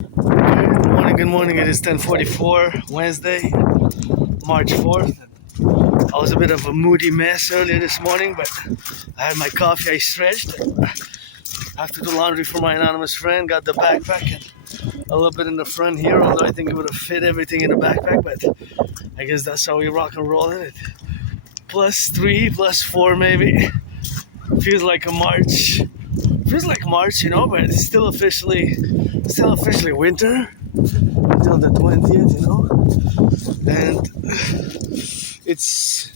Good morning. It is 10:44, Wednesday, March 4th. I was a bit of a moody mess earlier this morning, but I had my coffee, I stretched. I have to do laundry for my anonymous friend, got the backpack and a little bit in the front here, although I think it would have fit everything in the backpack, but I guess that's how we rock and roll in it. +3, +4 maybe. Feels like a March. Feels like March, but it's still officially winter until the 20th, and it's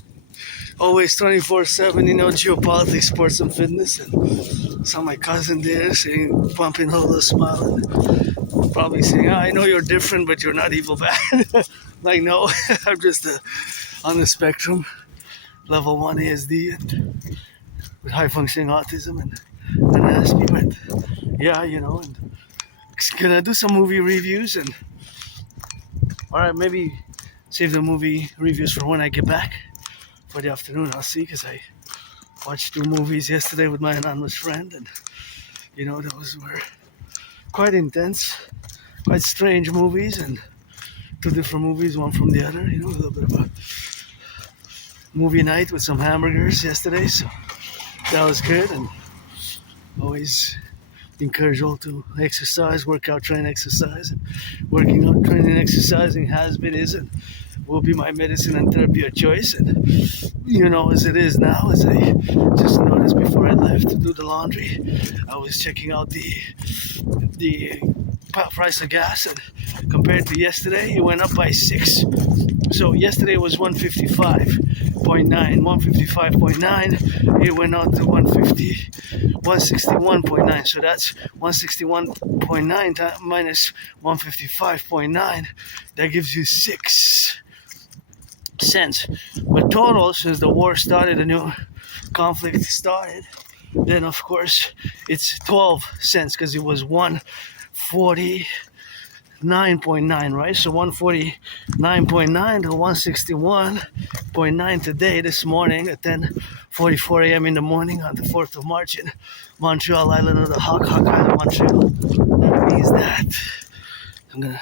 always 24/7, geopolitics, sports and fitness, and saw my cousin there saying, pumping her little smile, and probably saying, I know you're different, but you're not evil bad. Like, no, I'm just on the spectrum, level 1 ASD, and with high functioning autism and Aspie, but yeah, and gonna do some movie reviews, and alright, maybe save the movie reviews for when I get back for the afternoon. I'll see, because I watched 2 movies yesterday with my anonymous friend, and those were quite intense, quite strange movies, and 2 different movies, one from the other, a little bit of a movie night with some hamburgers yesterday, so that was good. And always encourage all to exercise, work out, train, exercise. And working out, training, exercising has been, is, and will be my medicine and therapy of choice. And as it is now, as I just noticed before I left to do the laundry, I was checking out the price of gas, and compared to yesterday, it went up by 6. So yesterday was 155.9, 155.9. It went out to 161.9. So that's 161.9 minus 155.9. That gives you 6 cents. But total, since the war started, a new conflict started, then of course it's 12 cents, because it was 149.9, right? So 149.9 to 161.9 today, this morning at 10:44 a.m. in the morning on the 4th of March in Montreal, island of the Hawk Island, Montreal. That means that I'm gonna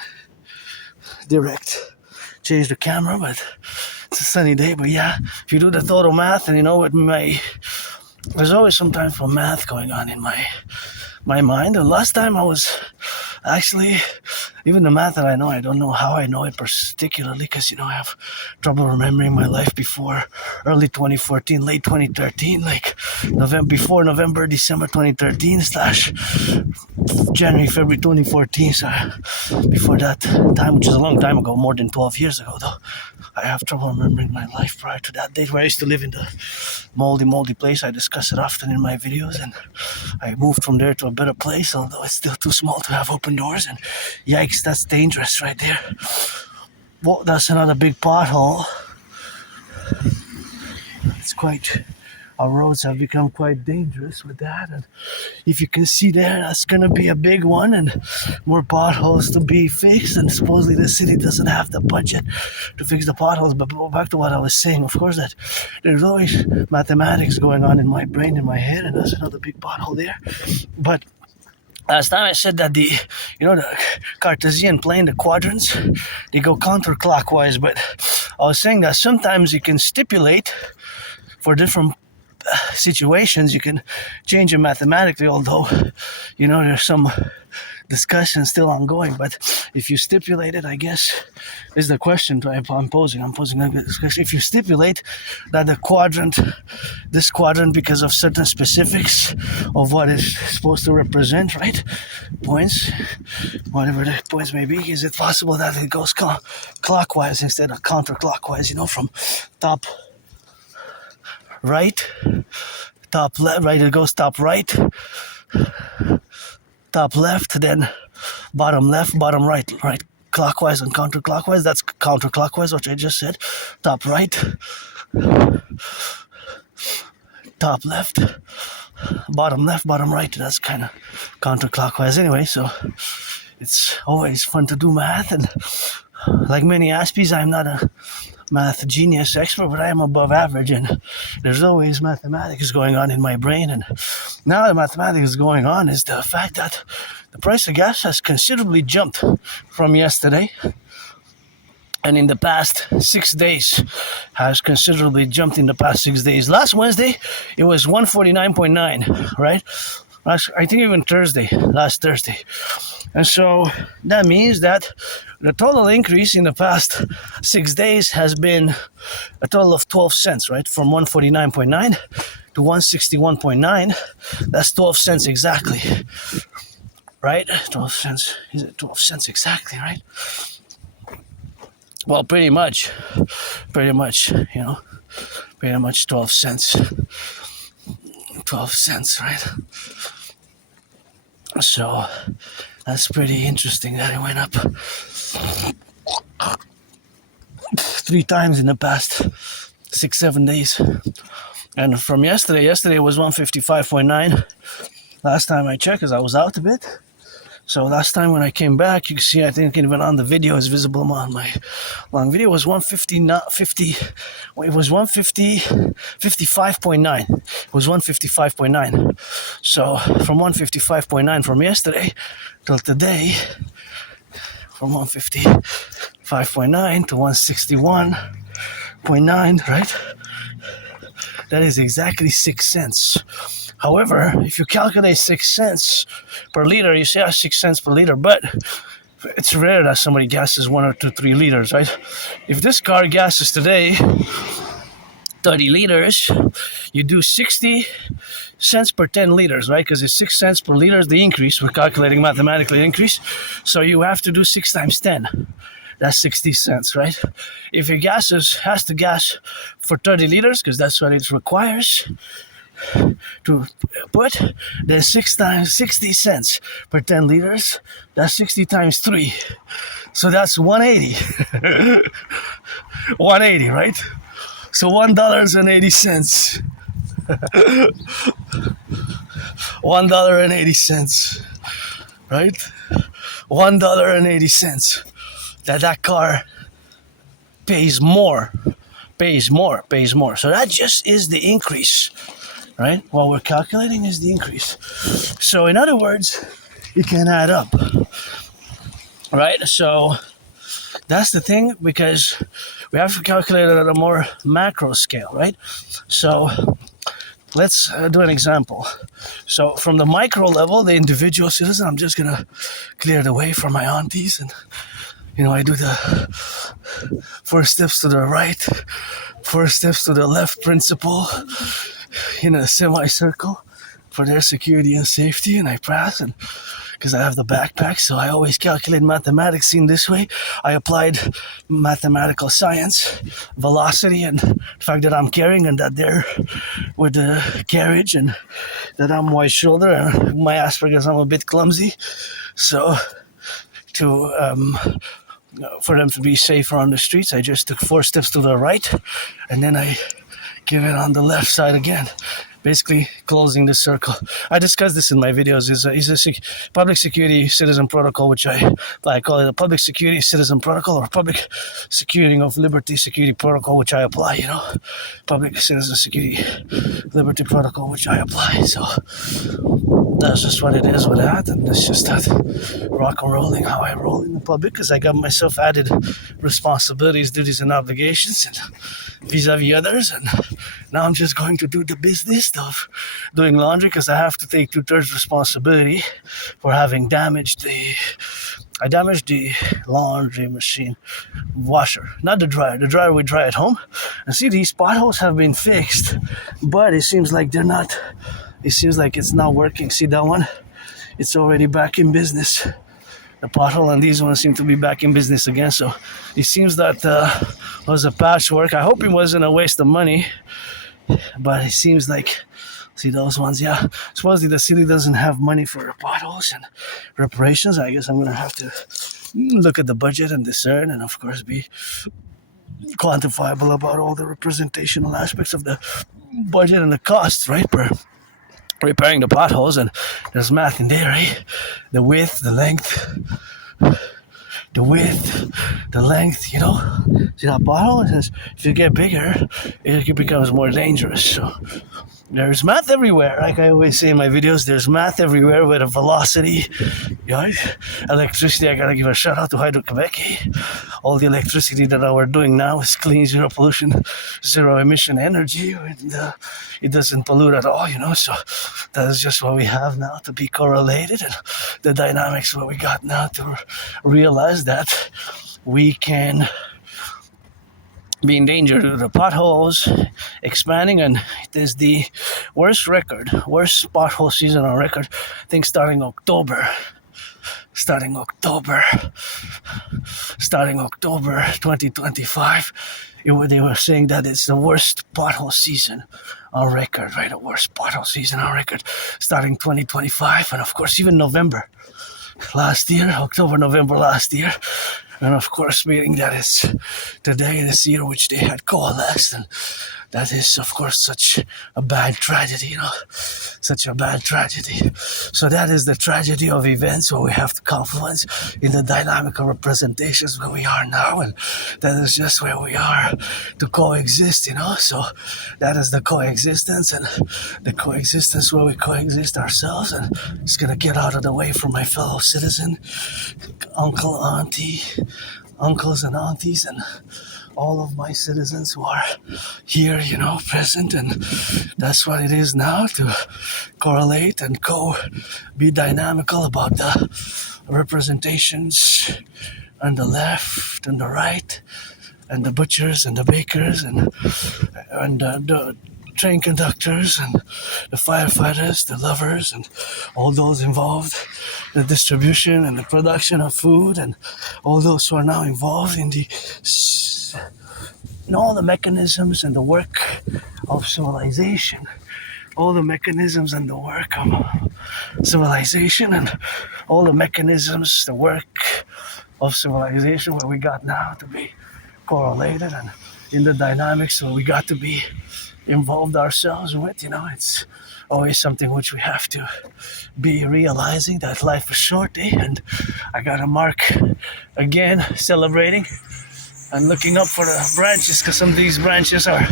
change the camera, but it's a sunny day. But yeah, if you do the total math, and there's always some time for math going on in my mind. The last time I was actually, even the math that I know, I don't know how I know it particularly, because I have trouble remembering my life before early 2014, late 2013, like November, December 2013 / January, February 2014. So before that time, which is a long time ago, more than 12 years ago though, I have trouble remembering my life prior to that date, where I used to live in the moldy place. I discuss it often in my videos, and I moved from there to a better place, although it's still too small to have open doors, and yikes, that's dangerous right there. Well, that's another big pothole. Our roads have become quite dangerous with that, and if you can see there, that's gonna be a big one, and more potholes to be fixed, and supposedly the city doesn't have the budget to fix the potholes. But back to what I was saying, of course, that there's always mathematics going on in my brain, in my head, and that's another big pothole there. But last time I said that the Cartesian plane, the quadrants, they go counterclockwise, but I was saying that sometimes you can stipulate for different situations, you can change it mathematically, although there's some discussion still ongoing. But if you stipulate it, I guess is the question I'm posing a discussion. If you stipulate that this quadrant, because of certain specifics of what it's supposed to represent, right, points, whatever the points may be, is it possible that it goes clockwise instead of counterclockwise, from top right, top left, right, it goes top right, top left, then bottom left, bottom right, clockwise and counterclockwise. That's counterclockwise, what I just said. Top right, top left, bottom right. That's kind of counterclockwise anyway. So it's always fun to do math, and like many Aspies, I'm not a math genius expert, but I am above average, and there's always mathematics going on in my brain. And now the mathematics going on is the fact that the price of gas has considerably jumped from yesterday. And in the past 6 days, has considerably jumped in the past 6 days. Last Wednesday, it was 149.9, right? I think even last Thursday. And so that means that the total increase in the past 6 days has been a total of 12 cents, right? From 149.9 to 161.9. That's 12 cents exactly, right? 12 cents. Is it 12 cents exactly, right? Well, pretty much, pretty much 12 cents. 12 cents, right? So that's pretty interesting that it went up 3 times in the past 6-7 days. And from yesterday was 155.9. Last time I checked, because I was out a bit. So last time when I came back, you can see, I think even on the video is visible on my long video, was 55.9. It was 155.9. So from 155.9 from yesterday till today, from 155.9 to 161.9, right? That is exactly 6 cents. However, if you calculate 6 cents per liter, you say 6 cents per liter, but it's rare that somebody gasses 1 or 2, 3 liters, right? If this car gasses today 30 liters, you do 60 cents per 10 liters, right? Because it's 6 cents per liter is the increase. We're calculating mathematically the increase. So you have to do 6 times 10. That's 60 cents, right? If your has to gas for 30 liters, because that's what it requires to put, then 6 times 60 cents per 10 liters, that's 60 times 3. So that's 180. 180, right? So $1.80. $1.80, right? $1.80. That car pays more. So that just is the increase, right? What we're calculating is the increase. So in other words, it can add up, right? So that's the thing, because we have to calculate it at a more macro scale, right? So let's do an example. So from the micro level, the individual citizen, I'm just gonna clear the way for my aunties, and I do the 4 steps to the right, 4 steps to the left principle in a semicircle for their security and safety, and I pass, and because I have the backpack, so I always calculate mathematics in this way. I applied mathematical science, velocity, and the fact that I'm carrying, and that they're with the carriage, and that I'm wide shoulder, and my Asperger's, I'm a bit clumsy, so for them to be safer on the streets, I just took 4 steps to the right, and then I give it on the left side again, basically closing the circle. I discussed this in my videos. It's a public security citizen protocol, which I call it a public security citizen protocol, or public security of liberty security protocol, which I apply, public citizen security liberty protocol, which I apply. So that's just what it is with that, and it's just that rock and rolling how I roll in the public, because I got myself added responsibilities, duties, and obligations, and vis-a-vis others, and now I'm just going to do the business of doing laundry, because I have to take 2/3 responsibility for having damaged the laundry machine washer, not the dryer. The dryer we dry at home, and see, these potholes have been fixed, but it seems like they're not. It seems like it's not working. See that one? It's already back in business. The pothole, and these ones seem to be back in business again. So it seems that was a patchwork. I hope it wasn't a waste of money, but it seems like, see those ones? Yeah. Supposedly the city doesn't have money for potholes and reparations. I guess I'm going to have to look at the budget and discern, and of course be quantifiable about all the representational aspects of the budget and the costs, right? Per repairing the potholes, and there's math in there, right? The width, the length, see that pothole? It says if you get bigger, it becomes more dangerous. So There's math everywhere. Like I always say in my videos, there's math everywhere with a velocity. Right? Electricity, I gotta give a shout out to Hydro-Quebec. All the electricity that we're doing now is clean, zero pollution, zero emission energy. And, it doesn't pollute at all, so that is just what we have now to be correlated. And the dynamics what we got now to realize that we can be in danger due to the potholes expanding, and it is the worst pothole season on record. I think starting October 2025, they were saying that it's the worst pothole season on record, right? The worst pothole season on record starting 2025, and of course even October, November last year. And of course, meaning that it's today, this year, which they had coalesced. And that is, of course, such a bad tragedy, such a bad tragedy. So that is the tragedy of events where we have to confluence in the dynamical representations where we are now. And that is just where we are to coexist, So that is the coexistence, and the coexistence where we coexist ourselves. And it's going to get out of the way for my fellow citizen, uncles and aunties, and all of my citizens who are here, present. And that's what it is now, to correlate and be dynamical about the representations on the left and the right, and the butchers and the bakers and the train conductors and the firefighters, the lovers, and all those involved, the distribution and the production of food, and all those who are now involved in all the mechanisms and the work of civilization, all the mechanisms and the work of civilization, and all the mechanisms, the work of civilization where we got now to be correlated, and in the dynamics where we got to be involved ourselves with. It's always something which we have to be realizing that life is short, and I got to mark again, celebrating and looking up for the branches, because some of these branches are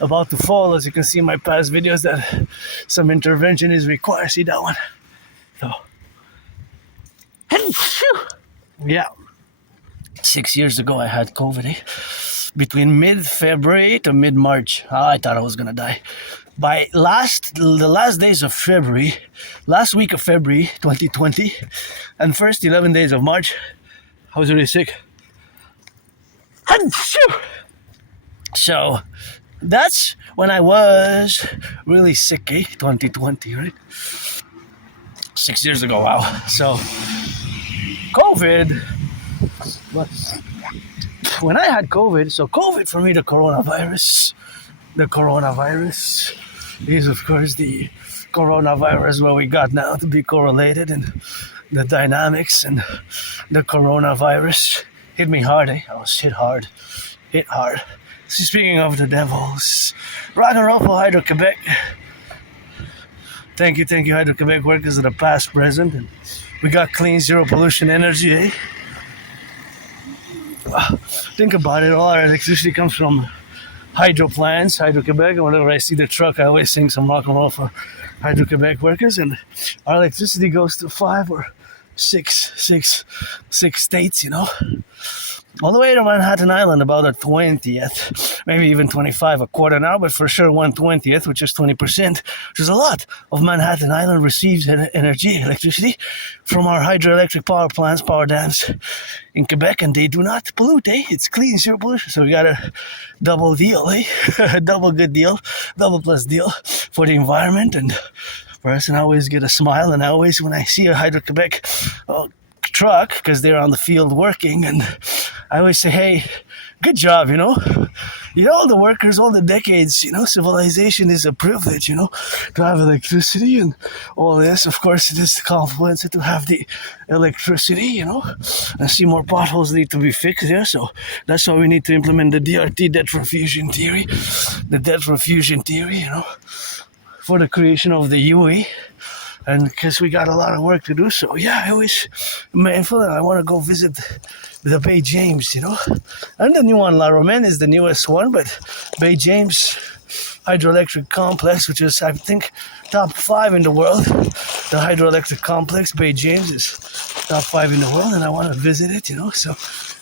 about to fall. As you can see in my past videos, that some intervention is required. See that one? So, yeah. 6 years ago I had COVID, between mid-February to mid-March. I thought I was gonna die. By the last days of February, last week of February 2020, and first 11 days of March, I was really sick. So that's when I was really sick, 2020, right? 6 years ago, wow. So COVID, but when I had COVID, so COVID for me, the coronavirus is, of course, the coronavirus where we got now to be correlated, and the dynamics and the coronavirus hit me hard, I was hit hard. So speaking of the devils, Rock&Roll for Hydro-Quebec. Thank you, Hydro-Quebec workers of the past, present, and we got clean, zero pollution energy, Think about it, all our electricity comes from hydro plants, Hydro-Quebec, and whenever I see the truck, I always sing some Rock&Roll for Hydro-Quebec workers, and our electricity goes to 5 or 6 states, all the way to Manhattan Island, about a 20th, maybe even 25, a quarter now, but for sure 1/20th, which is 20%, which is a lot of Manhattan Island receives electricity from our hydroelectric power plants, power dams in Quebec, and they do not pollute, It's clean, zero pollution, so we got a double deal, a double good deal, double plus deal for the environment, and for us, and I always get a smile, and I always, when I see a Hydro-Quebec truck, because they're on the field working, and I always say, hey, good job, all the workers, all the decades, civilization is a privilege, to have electricity and all this. Of course, it is the confluence to have the electricity, I see more potholes need to be fixed there, so that's why we need to implement the DRT, debt refusion theory, for the creation of the UE, and because we got a lot of work to do. So yeah, I always mindful, and I want to go visit the Bay James, and the new one, Laundromat, is the newest one, but Bay James hydroelectric complex, which is I think top 5 in the world. The hydroelectric complex, Bay James, is top 5 in the world, and I want to visit it. So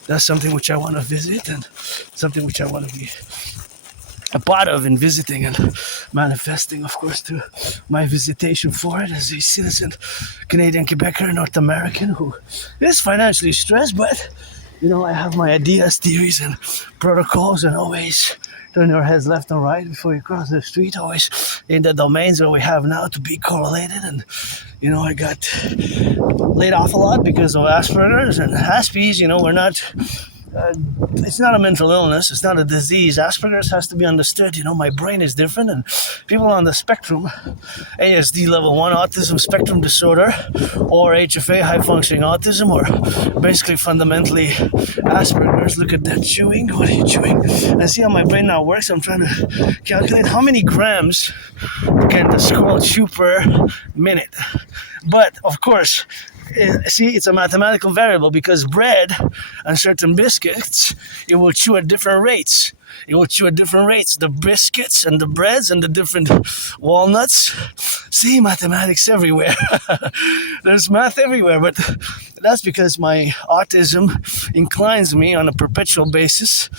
that's something which I want to visit, and something which I want to be a part of in visiting and manifesting, of course, to my visitation for it as a citizen, Canadian, Quebecer, North American who is financially stressed, but I have my ideas, theories, and protocols, and always turn your heads left and right before you cross the street, always in the domains where we have now to be correlated. And I got laid off a lot because of Asperger's and Aspies. We're not it's not a mental illness, it's not a disease. Asperger's has to be understood. My brain is different, and people on the spectrum, ASD level 1 autism spectrum disorder, or HFA, high functioning autism, or basically fundamentally Asperger's. Look at that chewing. What are you chewing? And see how my brain now works. I'm trying to calculate how many grams can the squirrel chew per minute. But of course, see, it's a mathematical variable, because bread and certain biscuits, it will chew at different rates. The biscuits and the breads and the different walnuts. See, mathematics everywhere. There's math everywhere, but that's because my autism inclines me on a perpetual basis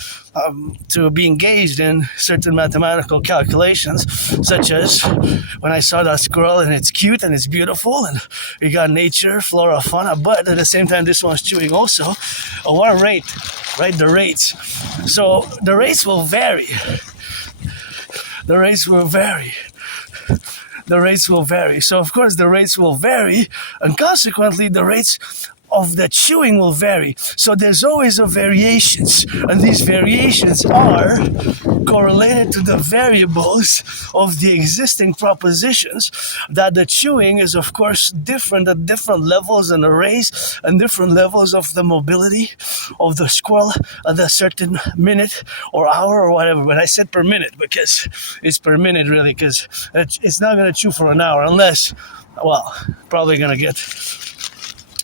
to be engaged in certain mathematical calculations, such as when I saw that squirrel and it's cute and it's beautiful and we got nature, flora, fauna, but at the same time this one's chewing also. At what rate, right? The rates. So the rates will vary. The rates will vary. So of course the rates will vary, and consequently the rates of the chewing will vary. So there's always a variations, and these variations are correlated to the variables of the existing propositions, that the chewing is of course different at different levels and arrays and different levels of the mobility of the squirrel at a certain minute or hour or whatever. But I said per minute because it's per minute really, because it's not going to chew for an hour unless, probably going to get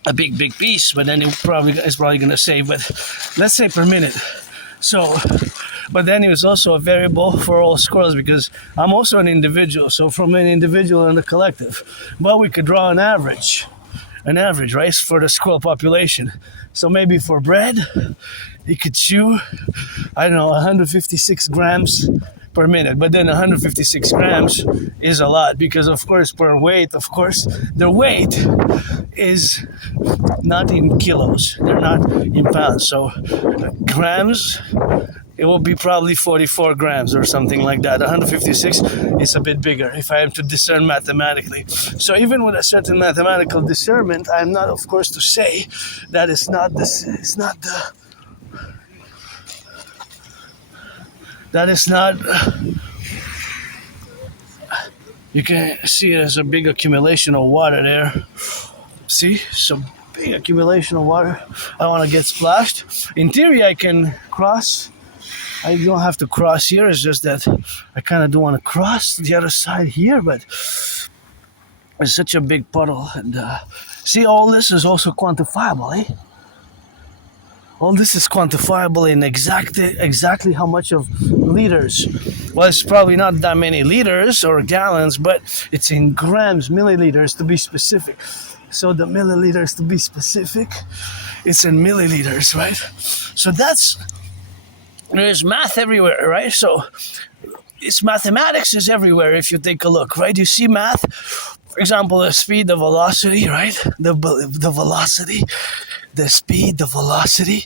a big piece, but then it's probably going to save, but let's say per minute. So, but then it was also a variable for all squirrels, because I'm also an individual, so from an individual and a collective. But we could draw an average, right, for the squirrel population. So maybe for bread, it could chew, 156 grams per minute, but then 156 grams is a lot, because of course per weight, of course their weight is not in kilos, they're not in pounds, so grams, it will be probably 44 grams or something like that. 156 is a bit bigger if I am to discern mathematically. So even with a certain mathematical discernment, I'm not of course to say that it's not you can see there's a big accumulation of water there. See, some big accumulation of water. I don't want to get splashed. In theory, I can cross. I don't have to cross here. It's just that I kind of do want to cross the other side here, but it's such a big puddle. And see, all this is also quantifiable, eh? All this is quantifiable in exactly how much of liters. Well, it's probably not that many liters or gallons, but it's in grams, milliliters to be specific. So the milliliters to be specific, it's in milliliters, right? So there's math everywhere, right? So mathematics is everywhere if you take a look, right? You see math, for example, the speed, the velocity, right? The velocity. The speed, the velocity,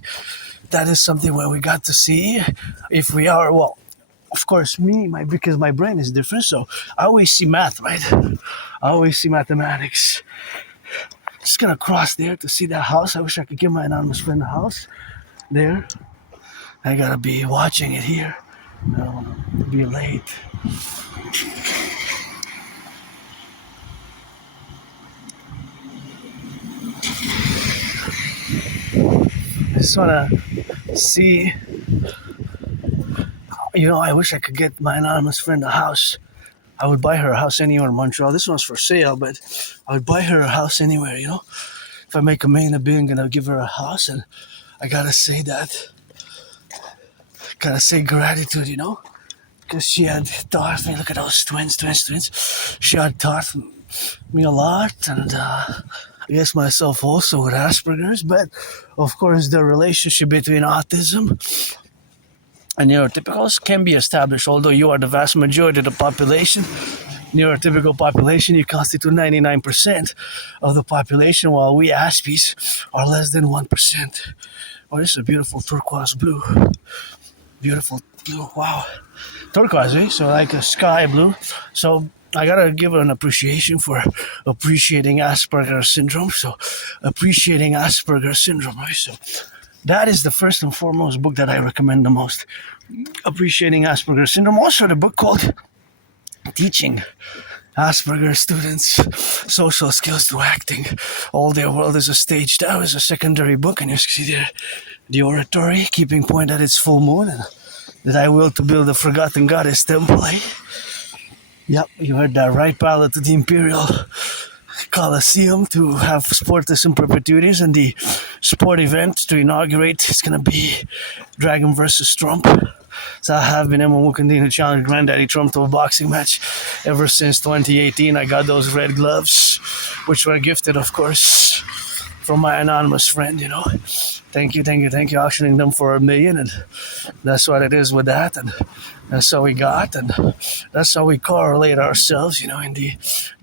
that is something where we got to see if we are, of course, because my brain is different, so I always see math, right? I always see mathematics. Just gonna cross there to see that house. I wish I could give my anonymous friend a house there. I gotta be watching it here. I don't want to be late. I just want to see, I wish I could get my anonymous friend a house I would buy her a house anywhere in Montreal. This one's for sale, but I would buy her a house anywhere, you know. If I make $1 million, I'm gonna give her a house, and I gotta say gratitude, you know, because she had taught me. Look at those twins. She had taught me a lot, and I guess myself also with Asperger's, but of course the relationship between autism and neurotypicals can be established, although you are the vast majority of the population. Neurotypical population, you constitute 99% of the population, while we Aspies are less than 1%. Oh, this is a beautiful turquoise blue. Beautiful blue, wow. Turquoise, eh? So like a sky blue. So I gotta give an appreciation for appreciating Asperger's syndrome. So appreciating Asperger's syndrome, right? So that is the first and foremost book that I recommend the most. Appreciating Asperger's syndrome. Also the book called Teaching Asperger's Students Social Skills Through Acting. All Their World is a Stage. That was a secondary book, and you see there the oratory, keeping point at its full moon, and that I will to build a forgotten goddess temple. Yep, you heard that right. Pilot to the Imperial Coliseum to have sportless in perpetuities, and the sport event to inaugurate is going to be Dragon versus Trump. So I have been able to continue to challenge Granddaddy Trump to a boxing match ever since 2018. I got those red gloves, which were gifted, of course, from my anonymous friend, you know. Thank you, auctioning them for $1 million, and that's what it is with that, and that's how we got, and that's how we correlate ourselves, you know, in the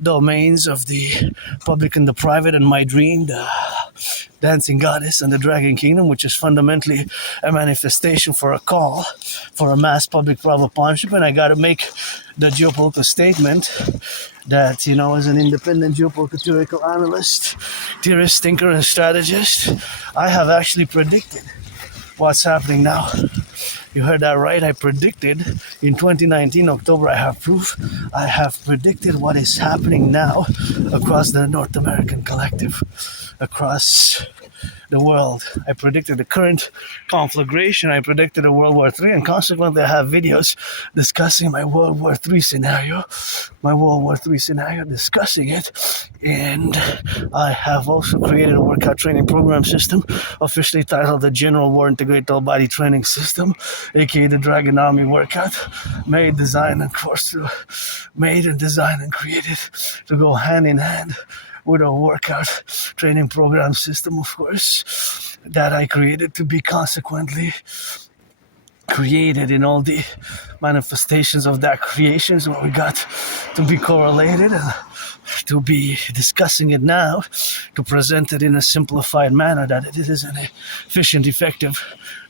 domains of the public and the private, and my dream, the dancing goddess and the dragon kingdom, which is fundamentally a manifestation for a call for a mass public private partnership. And I got to make the geopolitical statement that, you know, as an independent geopolitical analyst, theorist, thinker, and strategist, I have actually predicted what's happening now. You heard that right. I predicted in 2019, October, I have proof. I have predicted what is happening now across the North American collective, across the world. I predicted the current conflagration. I predicted a World War III, and consequently I have videos discussing my World War III scenario, discussing it. And I have also created a workout training program system, officially titled the General War Integrated All Body Training System, aka the Dragon Army Workout, made, designed, and created to go hand in hand with a workout training program system, of course, that I created to be consequently created in all the manifestations of that creation. So we got to be correlated and to be discussing it now, to present it in a simplified manner, that it is an efficient, effective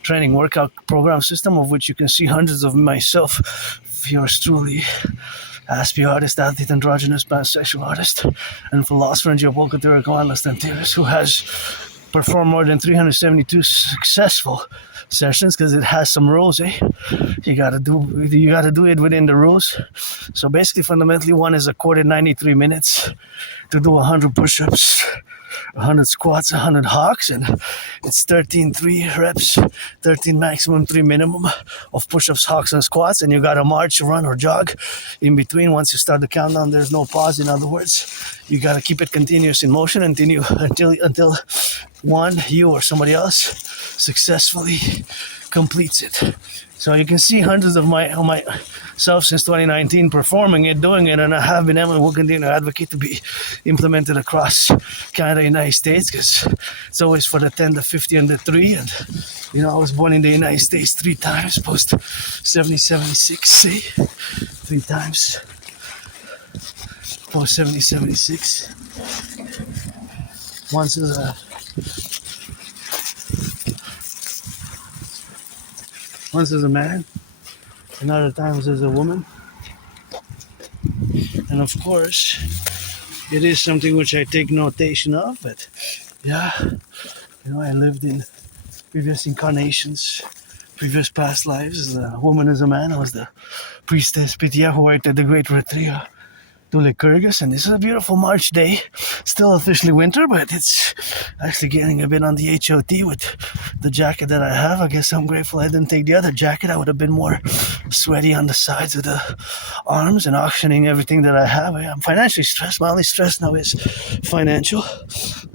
training workout program system, of which you can see hundreds of myself, yours truly, Aspie artist, athlete, androgynous, pansexual artist, and philosopher and geopolitical analyst and theorist who has performed more than 372 successful sessions, because it has some rules, eh? You gotta do it within the rules. So basically, fundamentally, one is accorded 93 minutes to do 100 push-ups, 100 squats, 100 hawks, and it's 13 reps, 13 maximum, 3 minimum of push-ups, hawks, and squats, and you gotta march, run, or jog in between. Once you start the countdown, there's no pause. In other words, you gotta keep it continuous in motion until one, you or somebody else, successfully completes it. So you can see hundreds of myself since 2019 performing it, doing it, and I have been able to continue to advocate to be implemented across Canada, United States, because it's always for the 10, the 50, and the 3. And you know, I was born in the United States 3 times, post 70-76, see, 3 times, post 70-76. Once as a man, and other times as a woman. And of course, it is something which I take notation of, but yeah, you know, I lived in previous incarnations, previous past lives as a woman, as a man. I was the priestess Pythia who worked at the Great Retreat to Lycurgus, and this is a beautiful March day. Still officially winter, but it's actually getting a bit on the HOT with the jacket that I have. I guess I'm grateful I didn't take the other jacket. I would have been more sweaty on the sides of the arms and auctioning everything that I have. I'm financially stressed. My only stress now is financial.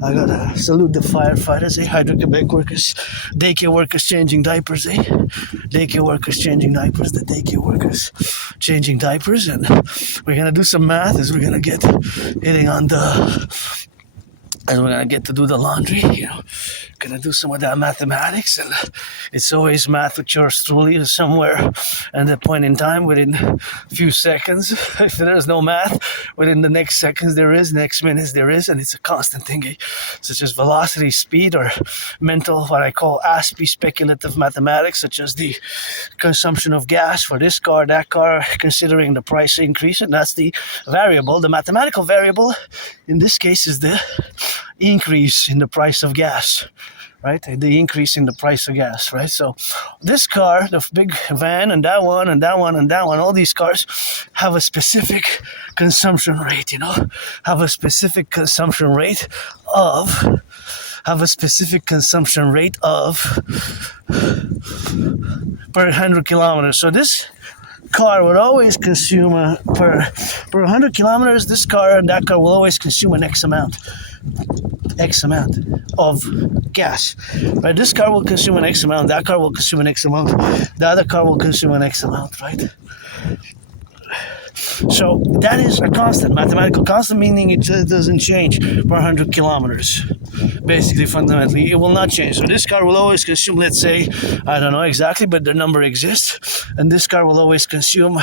I gotta salute the firefighters, Hydro-Quebec workers, daycare workers changing diapers, daycare workers changing diapers, the daycare workers changing diapers, and we're gonna do some math as we're gonna get hitting on the and we're gonna get to do the laundry, gonna do some of that mathematics, and it's always math with yours truly somewhere at that point in time within a few seconds. If there's no math, within the next seconds there is, next minutes there is, and it's a constant thing, such as velocity, speed, or mental, what I call Aspie speculative mathematics, such as the consumption of gas for this car, that car, considering the price increase, and that's the variable. The mathematical variable in this case is the increase in the price of gas, right? The increase in the price of gas, right? So this car, the big van, and that one, and that one, and that one, all these cars have a specific consumption rate, have a specific consumption rate of per 100 kilometers. So this car would always consume per 100 kilometers, this car and that car will always consume an X amount of gas, right? This car will consume an X amount, that car will consume an X amount, the other car will consume an X amount, right? So that is a constant, mathematical constant, meaning it doesn't change per 100 kilometers. Basically, fundamentally, it will not change. So this car will always consume, let's say, I don't know exactly, but the number exists. And this car will always consume,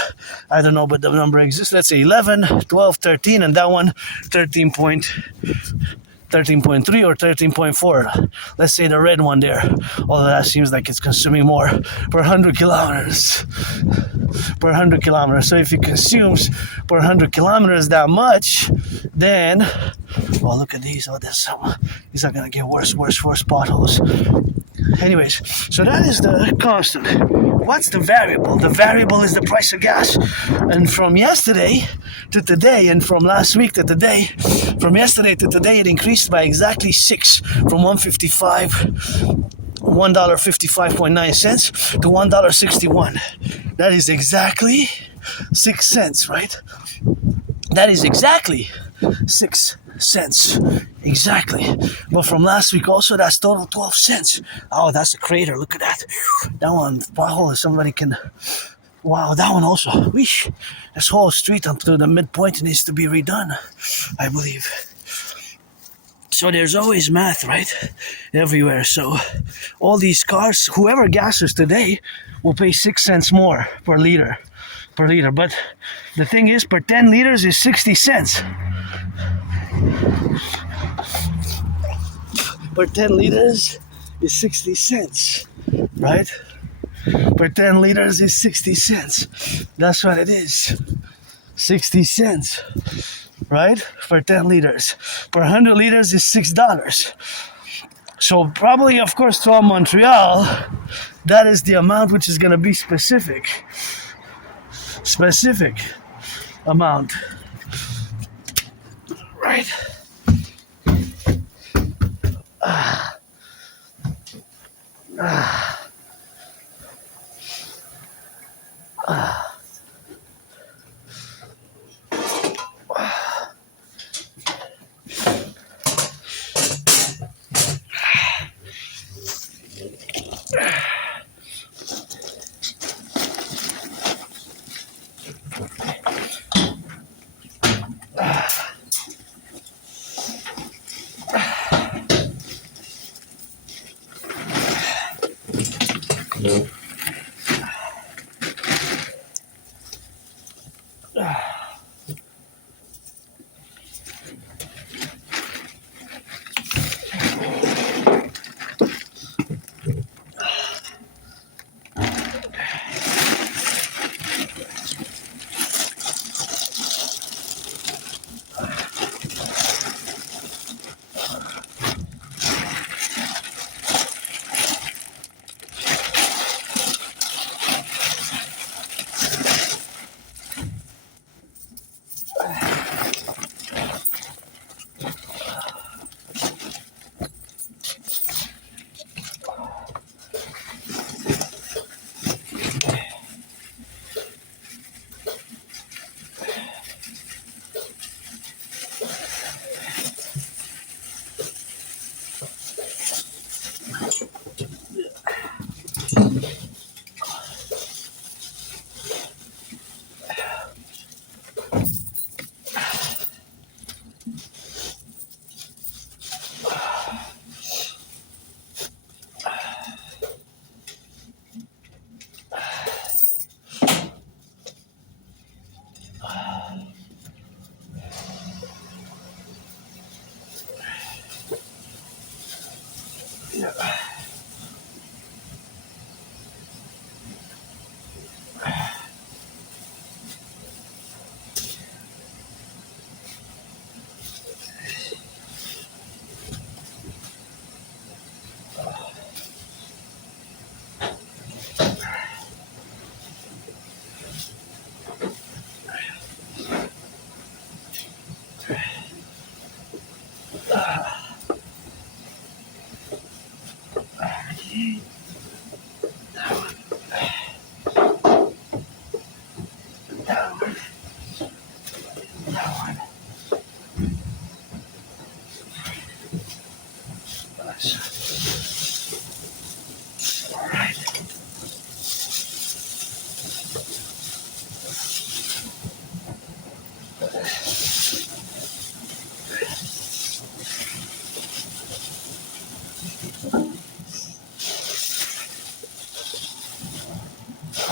I don't know, but the number exists. Let's say 11, 12, 13, and that one 13.3 or 13.4. Let's say the red one there. Although that seems like it's consuming more per 100 kilometers. Per 100 kilometers. So if it consumes per 100 kilometers that much, then, well, look at these. Oh, these are going to get worse potholes. Anyways, so that is the constant. What's the variable? The variable is the price of gas. And from yesterday to today, and from last week to today, from yesterday to today, it increased by exactly 6, from $1.55.9 cents to $1.61. That is exactly 6 cents, right? That is exactly 6 cents. Exactly. But from last week also, that's total 12 cents. Oh, that's a crater. Look at that. That one, pothole, somebody can... Wow, that one also. Weesh. This whole street up to the midpoint needs to be redone, I believe. So there's always math, right? Everywhere. So all these cars, whoever gasses today will pay 6 cents more per liter. But the thing is, per 10 liters is 60 cents. Per 10 liters is 60 cents, right? Per 10 liters is 60 cents. That's what it is. 60 cents, right? For 10 liters. Per 100 liters is $6. So probably, of course, from Montreal, that is the amount which is going to be specific amount, right?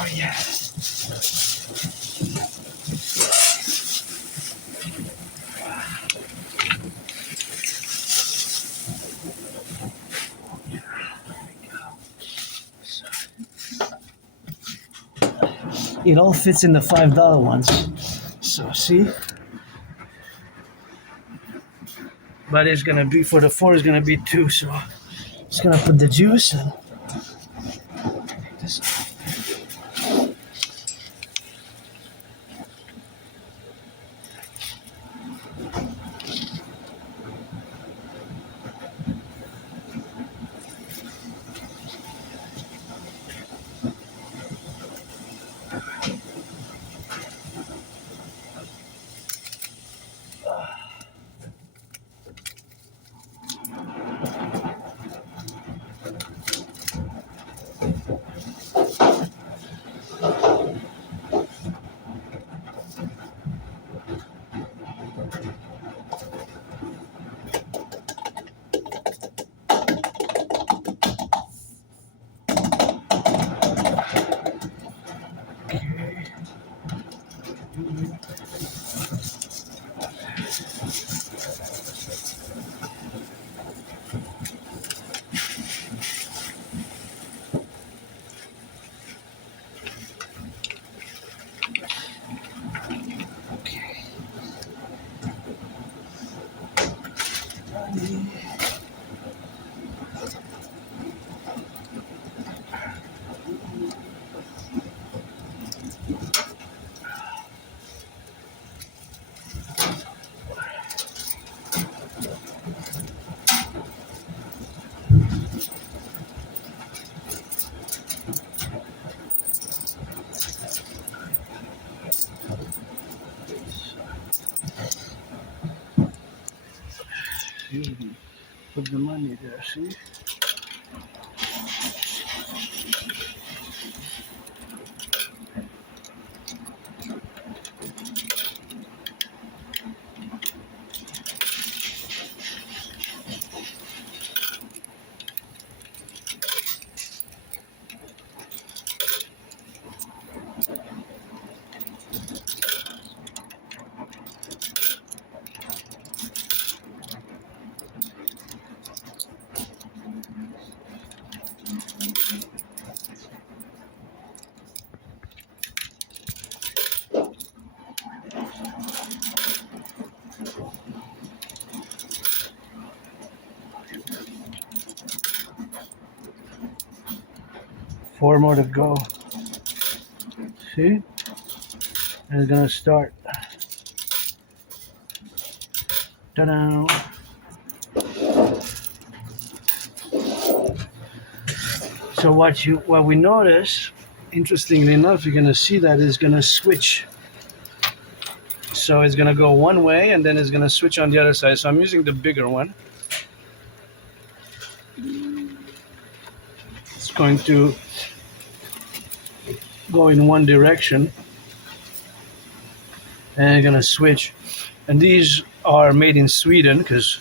Oh yeah. It all fits in the $5 ones. So see? But it's gonna be, for the 4 is gonna be 2, so just gonna put the juice and this. Put the money there, see? Four more to go. See? And it's gonna start. Ta-da! So what we notice, interestingly enough, you're gonna see that it's gonna switch. So it's gonna go one way and then it's gonna switch on the other side. So I'm using the bigger one. It's going to go in one direction and it's gonna switch. And these are made in Sweden because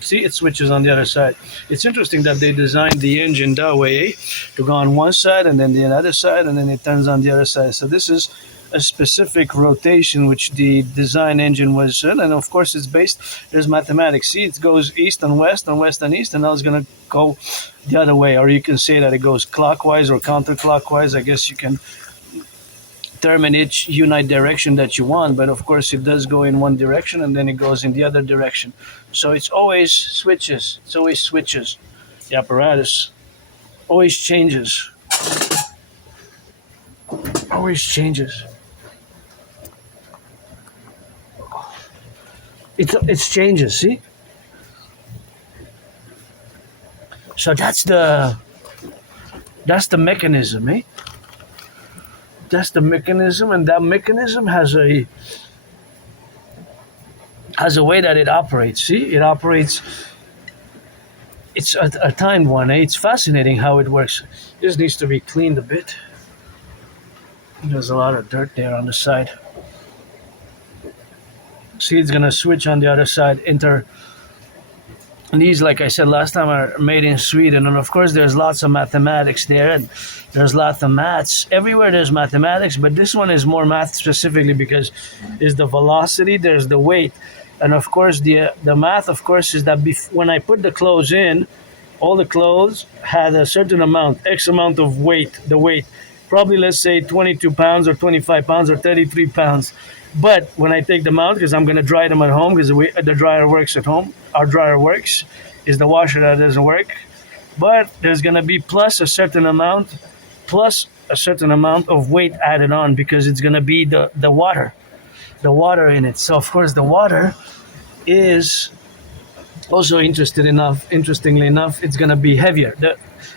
see, it switches on the other side. It's interesting that they designed the engine that way, to go on one side and then the other side and then it turns on the other side. So this is a specific rotation which the design engine was in, and of course it's based, there's mathematics. See, it goes east and west and east, and now it's going to go the other way, or you can say that it goes clockwise or counterclockwise. I guess you can determine each unite direction that you want, but of course it does go in one direction and then it goes in the other direction. So it's always switches. It's always switches. The apparatus always changes. Always changes. It's changes, see? So that's the mechanism, eh? That's the mechanism, and that mechanism has a way that it operates. See, it operates. It's a timed one. Eh? It's fascinating how it works. This needs to be cleaned a bit. There's a lot of dirt there on the side. See, it's gonna switch on the other side, And these, like I said last time, are made in Sweden, and of course there's lots of mathematics there, and there's lots of maths everywhere. There's mathematics, but this one is more math specifically because is the velocity, there's the weight, and of course the math, of course, is that when I put the clothes in, all the clothes had a certain amount, X amount of weight, the weight, probably let's say 22 pounds or 25 pounds or 33 pounds. But when I take them out, because I'm going to dry them at home, because the dryer works at home, our dryer works, is the washer that doesn't work. But there's going to be plus a certain amount of weight added on, because it's going to be the water in it. So of course the water is also interestingly enough, it's going to be heavier.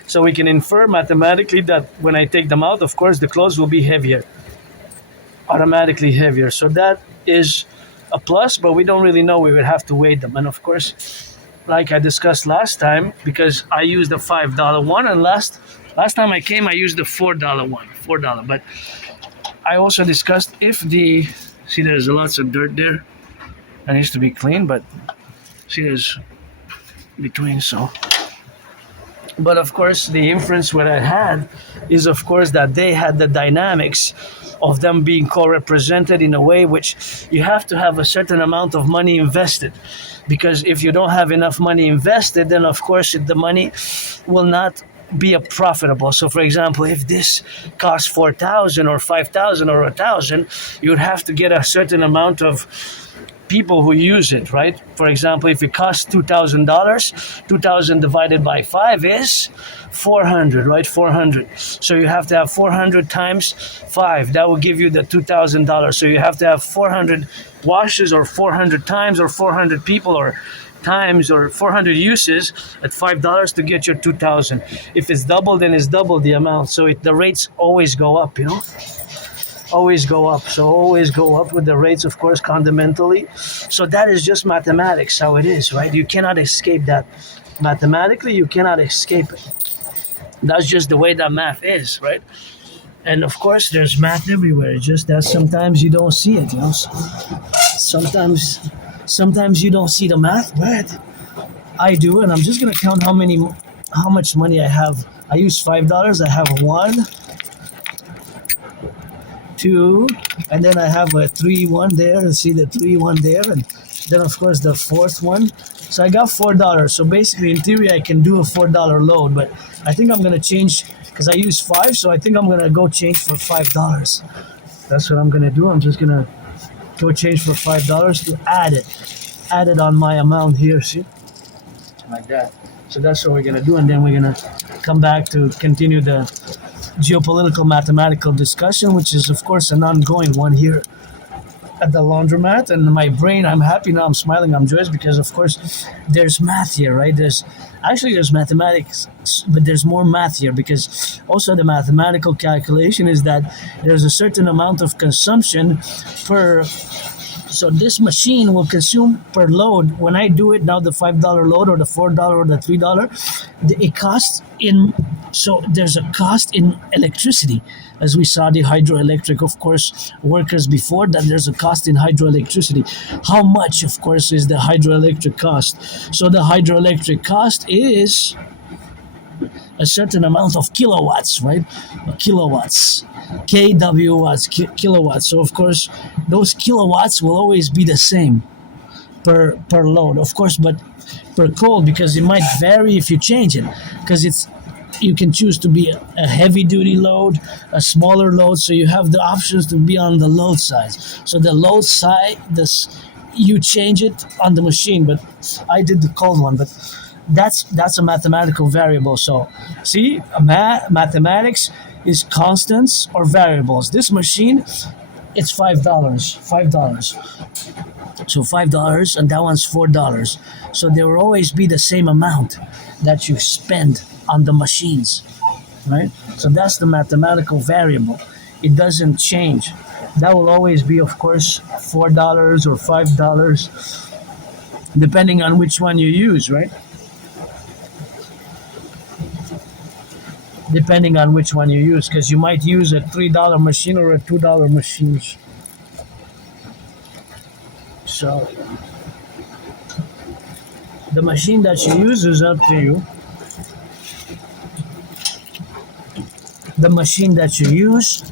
So we can infer mathematically that when I take them out, of course, the clothes will be heavier, automatically heavier. So that is a plus, but we don't really know. We would have to weigh them. And of course, like I discussed last time, because I used the $5 one, and last time I came, I used the $4 one, $4. But I also discussed see, there's lots of dirt there. That needs to be clean, but see, there's between, so. But of course, the inference what I had is, of course, that they had the dynamics of them being co-represented in a way which you have to have a certain amount of money invested. Because if you don't have enough money invested, then of course the money will not be profitable. So for example, if this costs 4,000 or 5,000 or 1,000, you would have to get a certain amount of people who use it, right? For example, if it costs $2,000, 2,000 divided by 5 is 400, right? 400. So you have to have 400 times 5. That will give you the $2,000. So you have to have 400 washes, or 400 times, or 400 people, or times, or 400 uses at $5 to get your 2,000. If it's double, then it's double the amount. So the rates always go up, always go up. So always go up with the rates, of course, fundamentally. So that is just mathematics, how it is, right? You cannot escape that. Mathematically, you cannot escape it. That's just the way that math is, right? And of course, there's math everywhere. It's just that sometimes you don't see it, Sometimes you don't see the math, but I do, and I'm just gonna count how much money I have. I use $5. I have 1, 2, and then I have a 3-1 there. See the 3-1 there, and then of course the fourth one. So I got $4. So basically, in theory, I can do a $4 load, but I think I'm gonna change because I use 5. So I think I'm gonna go change for $5. That's what I'm gonna do. I'm just gonna go change for $5 to add it on my amount here. See, like that. So that's what we're gonna do, and then we're gonna come back to continue the geopolitical mathematical discussion, which is of course an ongoing one here at the laundromat. And my brain, I'm happy now, I'm smiling, I'm joyous, because of course there's math here, right? There's mathematics, but there's more math here, because also the mathematical calculation is that there's a certain amount of consumption per. So this machine will consume per load. When I do it now, the $5 load, or the $4 or the $3, it costs in. So there's a cost in electricity, as we saw the hydroelectric, of course, workers before that. There's a cost in hydroelectricity. How much, of course, is the hydroelectric cost? So the hydroelectric cost is a certain amount of kilowatts, right? Kilowatts, kW kilowatts. So of course, those kilowatts will always be the same per load, of course, but per cold, because it might vary if you change it, because you can choose to be a heavy duty load, a smaller load. So you have the options to be on the load size. So the load side, you change it on the machine, but I did the cold one, but that's a mathematical variable. So see, mathematics is constants or variables. This machine, it's $5. So $5, and that one's $4. So there will always be the same amount that you spend on the machines, right? So that's the mathematical variable. It doesn't change. That will always be, of course, $4 or $5, depending on which one you use, right? Depending on which one you use, because you might use a $3 machine or a $2 machine. So The machine that you use is up to you. The machine that you use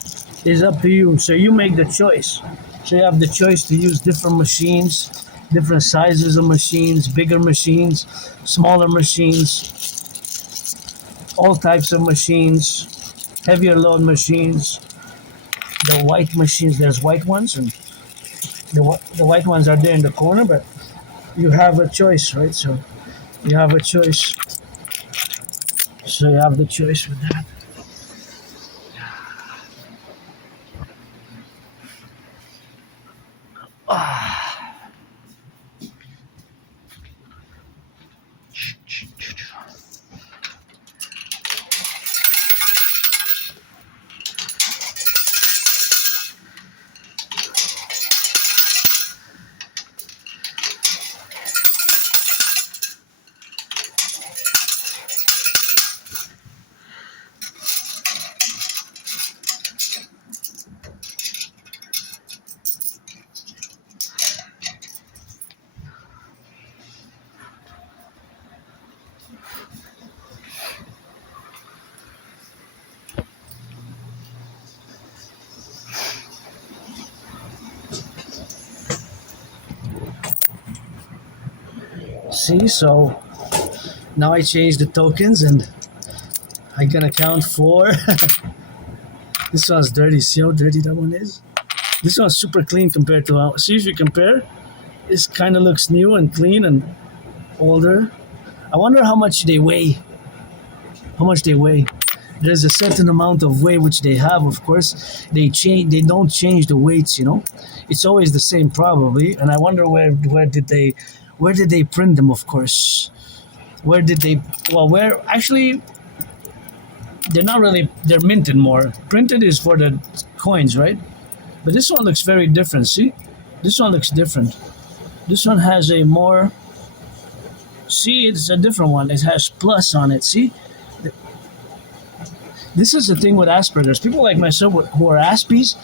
is up to you. So you make the choice. So you have the choice to use different machines, different sizes of machines, bigger machines, smaller machines, all types of machines, heavier load machines, the white machines. There's white ones, and the white ones are there in the corner, but you have a choice, right? So you have a choice. So you have the choice with that. See, so now I changed the tokens and I can account for this one's dirty. See how dirty that one is? This one's super clean compared to how, see if you compare, this kind of looks new and clean and older. I wonder how much they weigh. How much they weigh. There's a certain amount of weight which they have, of course. They don't change the weights, you know. It's always the same probably. And I wonder where did they print them, of course. Where actually they're not really, they're minted more. Printed is for the coins, right? But this one looks very different, see? This one looks different. This one has a more, see, it's a different one. It has plus on it, see? This is the thing with Asperger's. People like myself who are Aspies,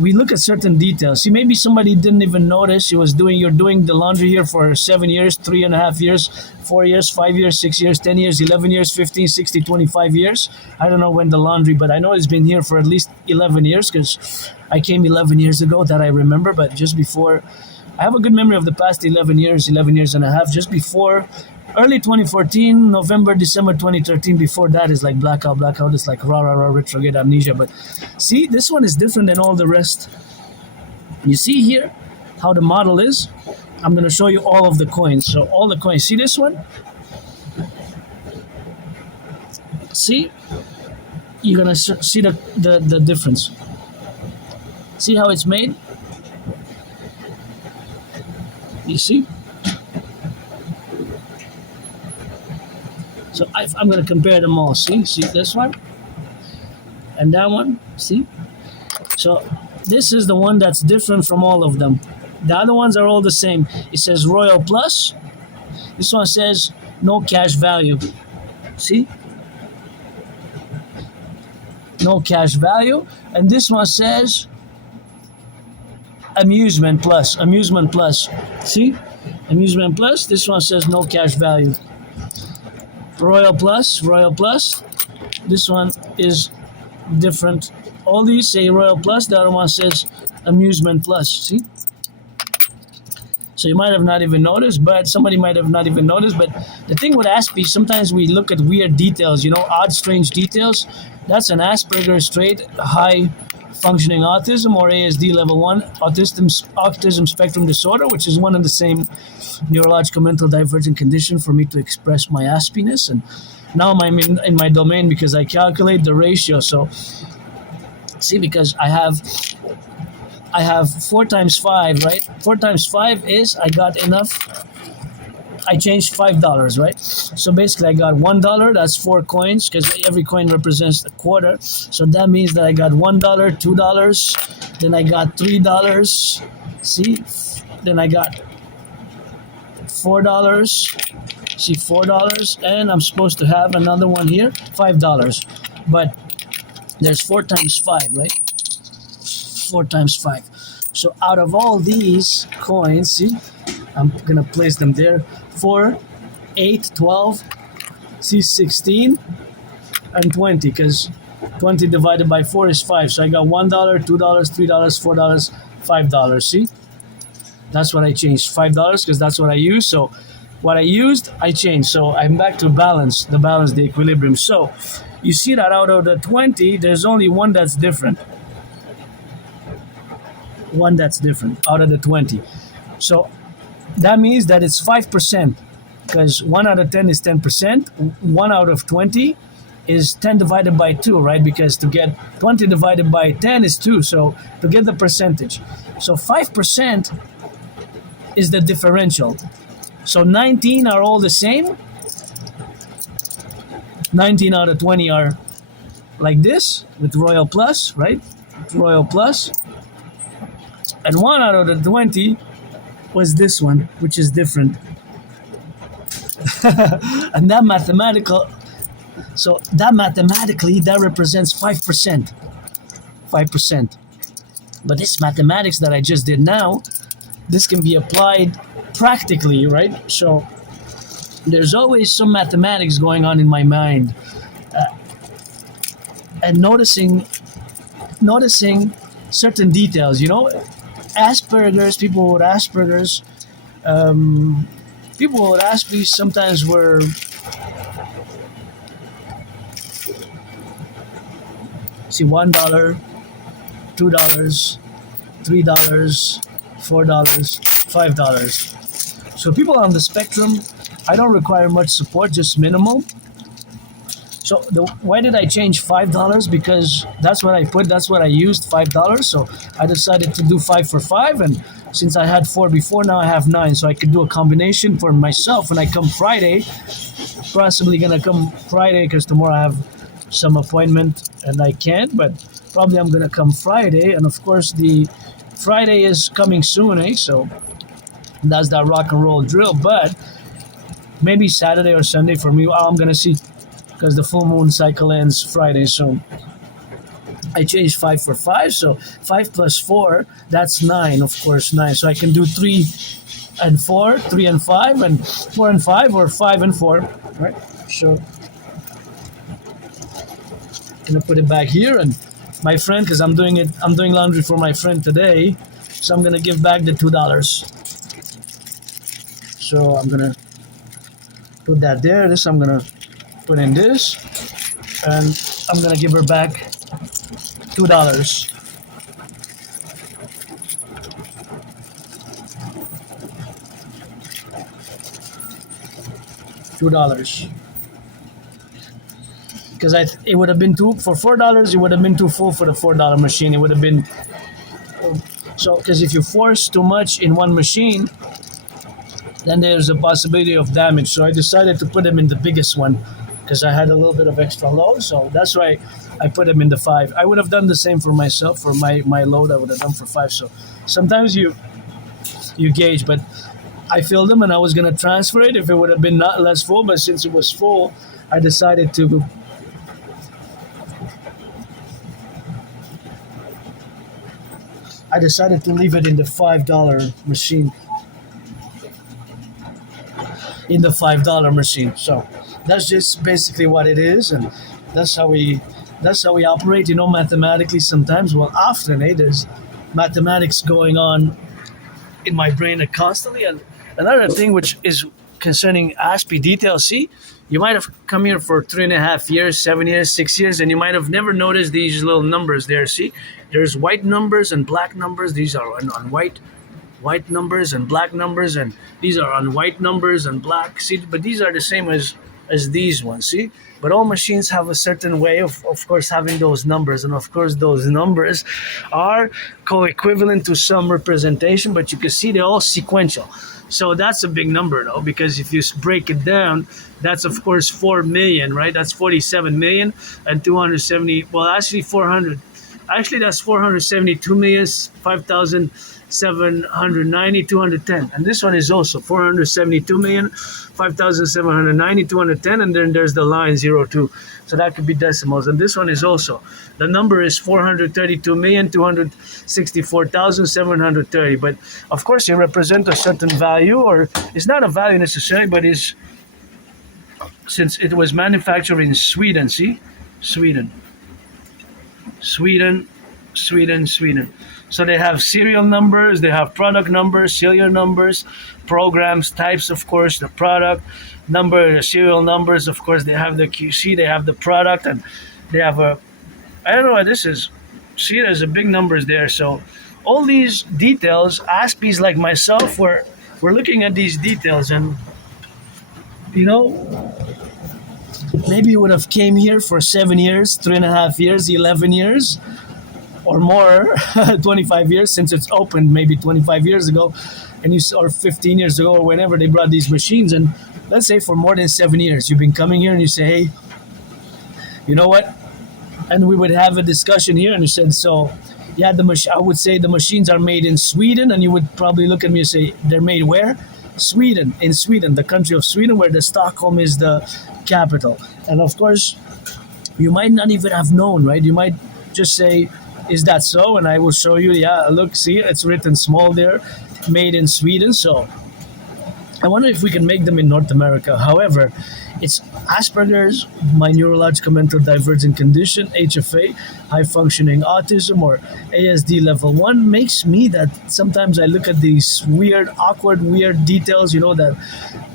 we look at certain details. See, maybe somebody didn't even notice you're doing the laundry here for 7 years, 3.5 years, 4 years, 5 years, 6 years, 10 years, 11 years, 15, 60, 25 years. I don't know when the laundry, but I know it's been here for at least 11 years because I came 11 years ago that I remember, but just before, I have a good memory of the past 11 years and a half, just before early 2014, November, December 2013. Before that is like blackout. It's like retrograde amnesia. But see, this one is different than all the rest. You see here how the model is? I'm going to show you all of the coins. So all the coins. See this one? See? You're going to see the difference. See how it's made? You see? So I'm going to compare them all. See this one and that one. See? So this is the one that's different from all of them. The other ones are all the same. It says Royal Plus. This one says no cash value. See? No cash value. And this one says Amusement Plus. See? Amusement Plus. This one says no cash value. Royal Plus. This one is different. All these say Royal Plus. The other one says Amusement Plus. See? So you might have not even noticed, but somebody might have not even noticed. But the thing with Aspie, sometimes we look at weird details, odd, strange details. That's an Asperger's trait, high functioning autism, or ASD level 1, autism spectrum disorder, which is one and the same neurological mental divergent condition for me to express my Aspiness. And now I'm in my domain because I calculate the ratio. So see, because I have 4 times 5, right? 4 times 5 is I got enough. I changed $5, right? So basically I got $1, that's 4 coins because every coin represents a quarter. So that means that I got $1, $2, then I got $3, see? Then I got $4, see, $4, and I'm supposed to have another one here, $5. But there's 4 times 5, right? 4 times 5. So out of all these coins, see, I'm gonna place them there. 4 8, 12, see 16, and 20, because 20 divided by 4 is 5. So I got $1, $2, $3, $4, $5. See? That's what I changed. $5 because that's what I used. So what I used, I changed. So I'm back to balance, the equilibrium. So you see that out of the 20, there's only one that's different. One that's different out of the 20. So that means that it's 5%, because 1 out of 10 is 10%. 1 out of 20 is 10 divided by 2, right? Because to get 20 divided by 10 is 2. So to get the percentage. So 5% is the differential. So 19 are all the same. 19 out of 20 are like this with Royal Plus, right? Royal Plus. And 1 out of the 20 was this one, which is different. And that mathematically, that represents 5%. 5%. But this mathematics that I just did now, this can be applied practically, right? So there's always some mathematics going on in my mind. And noticing certain details, Asperger's, people with Asperger's, people with Aspie sometimes were see $1, $2, $3, $4, $5. So people on the spectrum, I don't require much support, just minimal. So why did I change $5? Because that's what I put, that's what I used, $5. So I decided to do 5 for 5, and since I had 4 before, now I have 9. So I could do a combination for myself when I come Friday. Possibly gonna come Friday because tomorrow I have some appointment and I can't, but probably I'm gonna come Friday. And of course the Friday is coming soon, so that's that rock and roll drill. But maybe Saturday or Sunday for me, I'm gonna see, because the full moon cycle ends Friday. So I changed 5 for 5. So 5 plus 4, that's 9, of course, 9. So I can do 3 and 4, 3 and 5, and 4 and 5, or 5 and 4, right? So I'm gonna put it back here, and my friend, because I'm doing laundry for my friend today, so I'm gonna give back the $2. So I'm gonna put that there. This I'm gonna put in this, and I'm gonna give her back $2. $2. Because it would have been too, for $4, it would have been too full for the $4 machine. It would have been, so, because if you force too much in one machine, then there's a possibility of damage. So I decided to put them in the biggest one, because I had a little bit of extra load. So that's why I put them in the 5. I would have done the same for myself. For my load, I would have done for 5. So sometimes you gauge, but I filled them and I was going to transfer it if it would have been not less full. But since it was full, I decided to leave it in the $5 machine. In the $5 machine. So that's just basically what it is, and that's how we operate. Mathematically sometimes. Well, often there's mathematics going on in my brain constantly. And another thing which is concerning Aspie details. See, you might have come here for 3.5 years, 7 years, 6 years, and you might have never noticed these little numbers there. See, there's white numbers and black numbers. These are on white numbers and black numbers, and these are on white numbers and black. See, but these are the same as these ones. See, but all machines have a certain way of course having those numbers, and of course those numbers are co-equivalent to some representation, but you can see they're all sequential. So that's a big number though, because if you break it down, that's of course 4 million, right? That's 47 million and 270, well actually 400, actually that's 472,005,790,210. And this one is also 472,005,790,210, and then there's the line 02. So that could be decimals. And this one is also, the number is 432,264,730. But of course, you represent a certain value, or it's not a value necessarily, but it's since it was manufactured in Sweden. See, Sweden, Sweden, Sweden, Sweden. So they have serial numbers, they have product numbers, serial numbers, programs, types, of course, the product number, the serial numbers, of course, they have the QC, they have the product, and they have a, I don't know what this is. See, there's a big numbers there. So all these details, Aspies like myself, we're looking at these details, and you know, maybe you would have came here for 7 years, 3.5 years, 11 years, or more, 25 years since it's opened, maybe 25 years ago, and or 15 years ago, or whenever they brought these machines. And let's say for more than 7 years, you've been coming here and you say, hey, you know what? And we would have a discussion here, and you said, so yeah, I would say the machines are made in Sweden, and you would probably look at me and say, they're made where? Sweden, in Sweden, the country of Sweden, where the Stockholm is the capital. And of course, you might not even have known, right? You might just say, is that so? And I will show you, yeah, look, see, it's written small there, made in Sweden. So I wonder if we can make them in North America. However, it's Asperger's, my neurological mental divergent condition, HFA, high functioning autism, or ASD level 1, makes me that sometimes I look at these weird, awkward, weird details, you know, that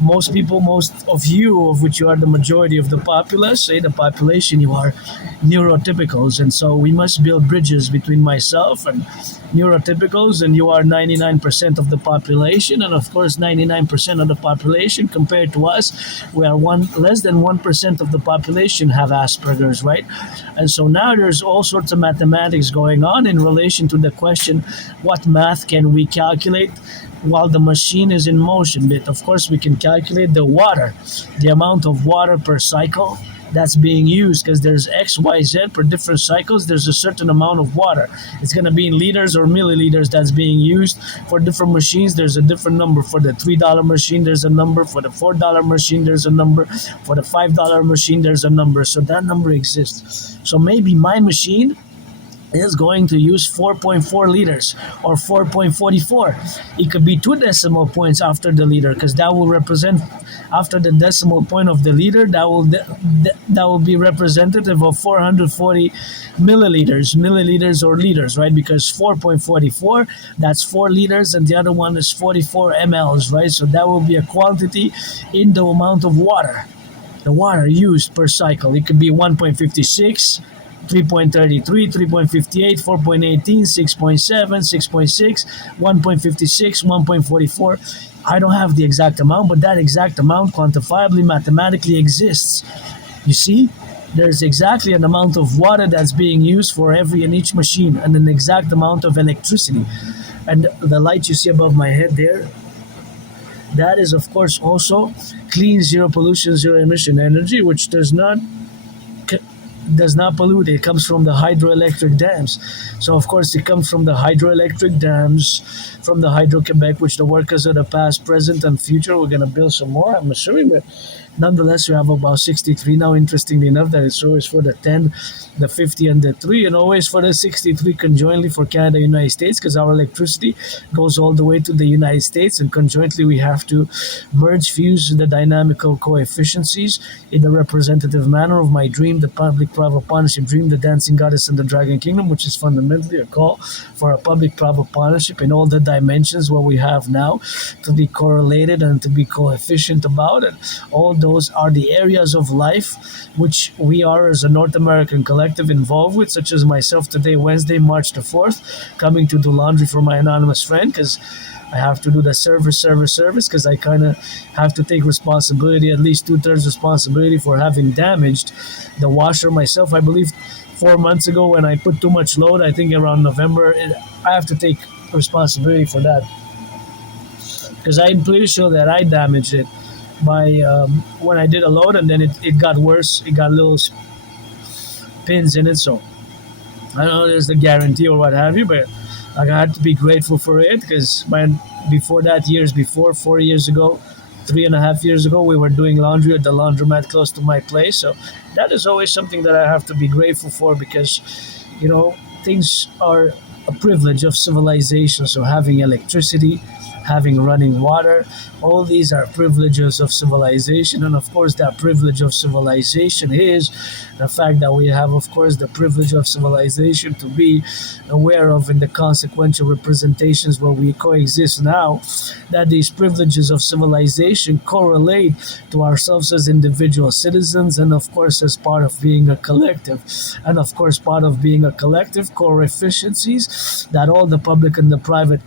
most people, most of you, of which you are the majority of the populace, say the population, you are neurotypicals. And so we must build bridges between myself and neurotypicals, and you are 99% of the population. And of course, 99% of the population compared to us, we are less than 1% of the population have Asperger's, right? And so now there's all sorts of mathematics going on in relation to the question, what math can we calculate while the machine is in motion? But of course, we can calculate the water, the amount of water per cycle that's being used, because there's X, Y, Z per different cycles. There's a certain amount of water. It's going to be in liters or milliliters that's being used for different machines. There's a different number for the $3 machine. There's a number for the $4 machine. There's a number for the $5 machine. There's a number. So that number exists. So maybe my machine is going to use 4.4 liters or 4.44. It could be 2 decimal points after the liter, because that will represent, after the decimal point of the liter, that will be representative of 440 milliliters or liters, right? Because 4.44, that's 4 liters, and the other one is 44 mLs, right? So that will be a quantity in the amount of water, the water used per cycle. It could be 1.56, 3.33, 3.58, 4.18, 6.7, 6.6, 1.56, 1.44. I don't have the exact amount, but that exact amount quantifiably, mathematically exists. You see, there's exactly an amount of water that's being used for every and each machine, and an exact amount of electricity. And the light you see above my head there, that is of course also clean, zero pollution, zero emission energy, which does not pollute. It comes from the hydroelectric dams. So of course it comes from the hydroelectric dams, from the Hydro-Quebec, which the workers of the past, present, and future, we're going to build some more, I'm assuming. But nonetheless, we have about 63 now, interestingly enough, that it's always for the 10, the 50, and the 3, and always for the 63 conjointly for Canada, United States, because our electricity goes all the way to the United States, and conjointly we have to merge, fuse the dynamical coefficiencies in a representative manner of my dream, the public-private partnership dream, the dancing goddess and the dragon kingdom, which is fundamentally a call for a public-private partnership in all the dimensions what we have now to be correlated and to be coefficient about it. All those are the areas of life which we are as a North American collective involved with, such as myself today, Wednesday, March the 4th, coming to do laundry for my anonymous friend, because I have to do the service, because I kind of have to take responsibility, at least 2/3 responsibility for having damaged the washer myself. I believe 4 months ago when I put too much load, I think around November, I have to take responsibility for that, because I'm pretty sure that I damaged it by when I did a load, and then it got worse. It got little pins in it, so I don't know, there's the guarantee or what have you, but I had to be grateful for it, because before that, years before, 4 years ago, 3.5 years ago, we were doing laundry at the laundromat close to my place. So that is always something that I have to be grateful for, because, things are a privilege of civilization. So having electricity, having running water. All these are privileges of civilization, and of course, that privilege of civilization is the fact that we have, of course, the privilege of civilization to be aware of in the consequential representations where we coexist now, that these privileges of civilization correlate to ourselves as individual citizens, and of course, as part of being a collective. And of course, part of being a collective, core efficiencies that all the public and the private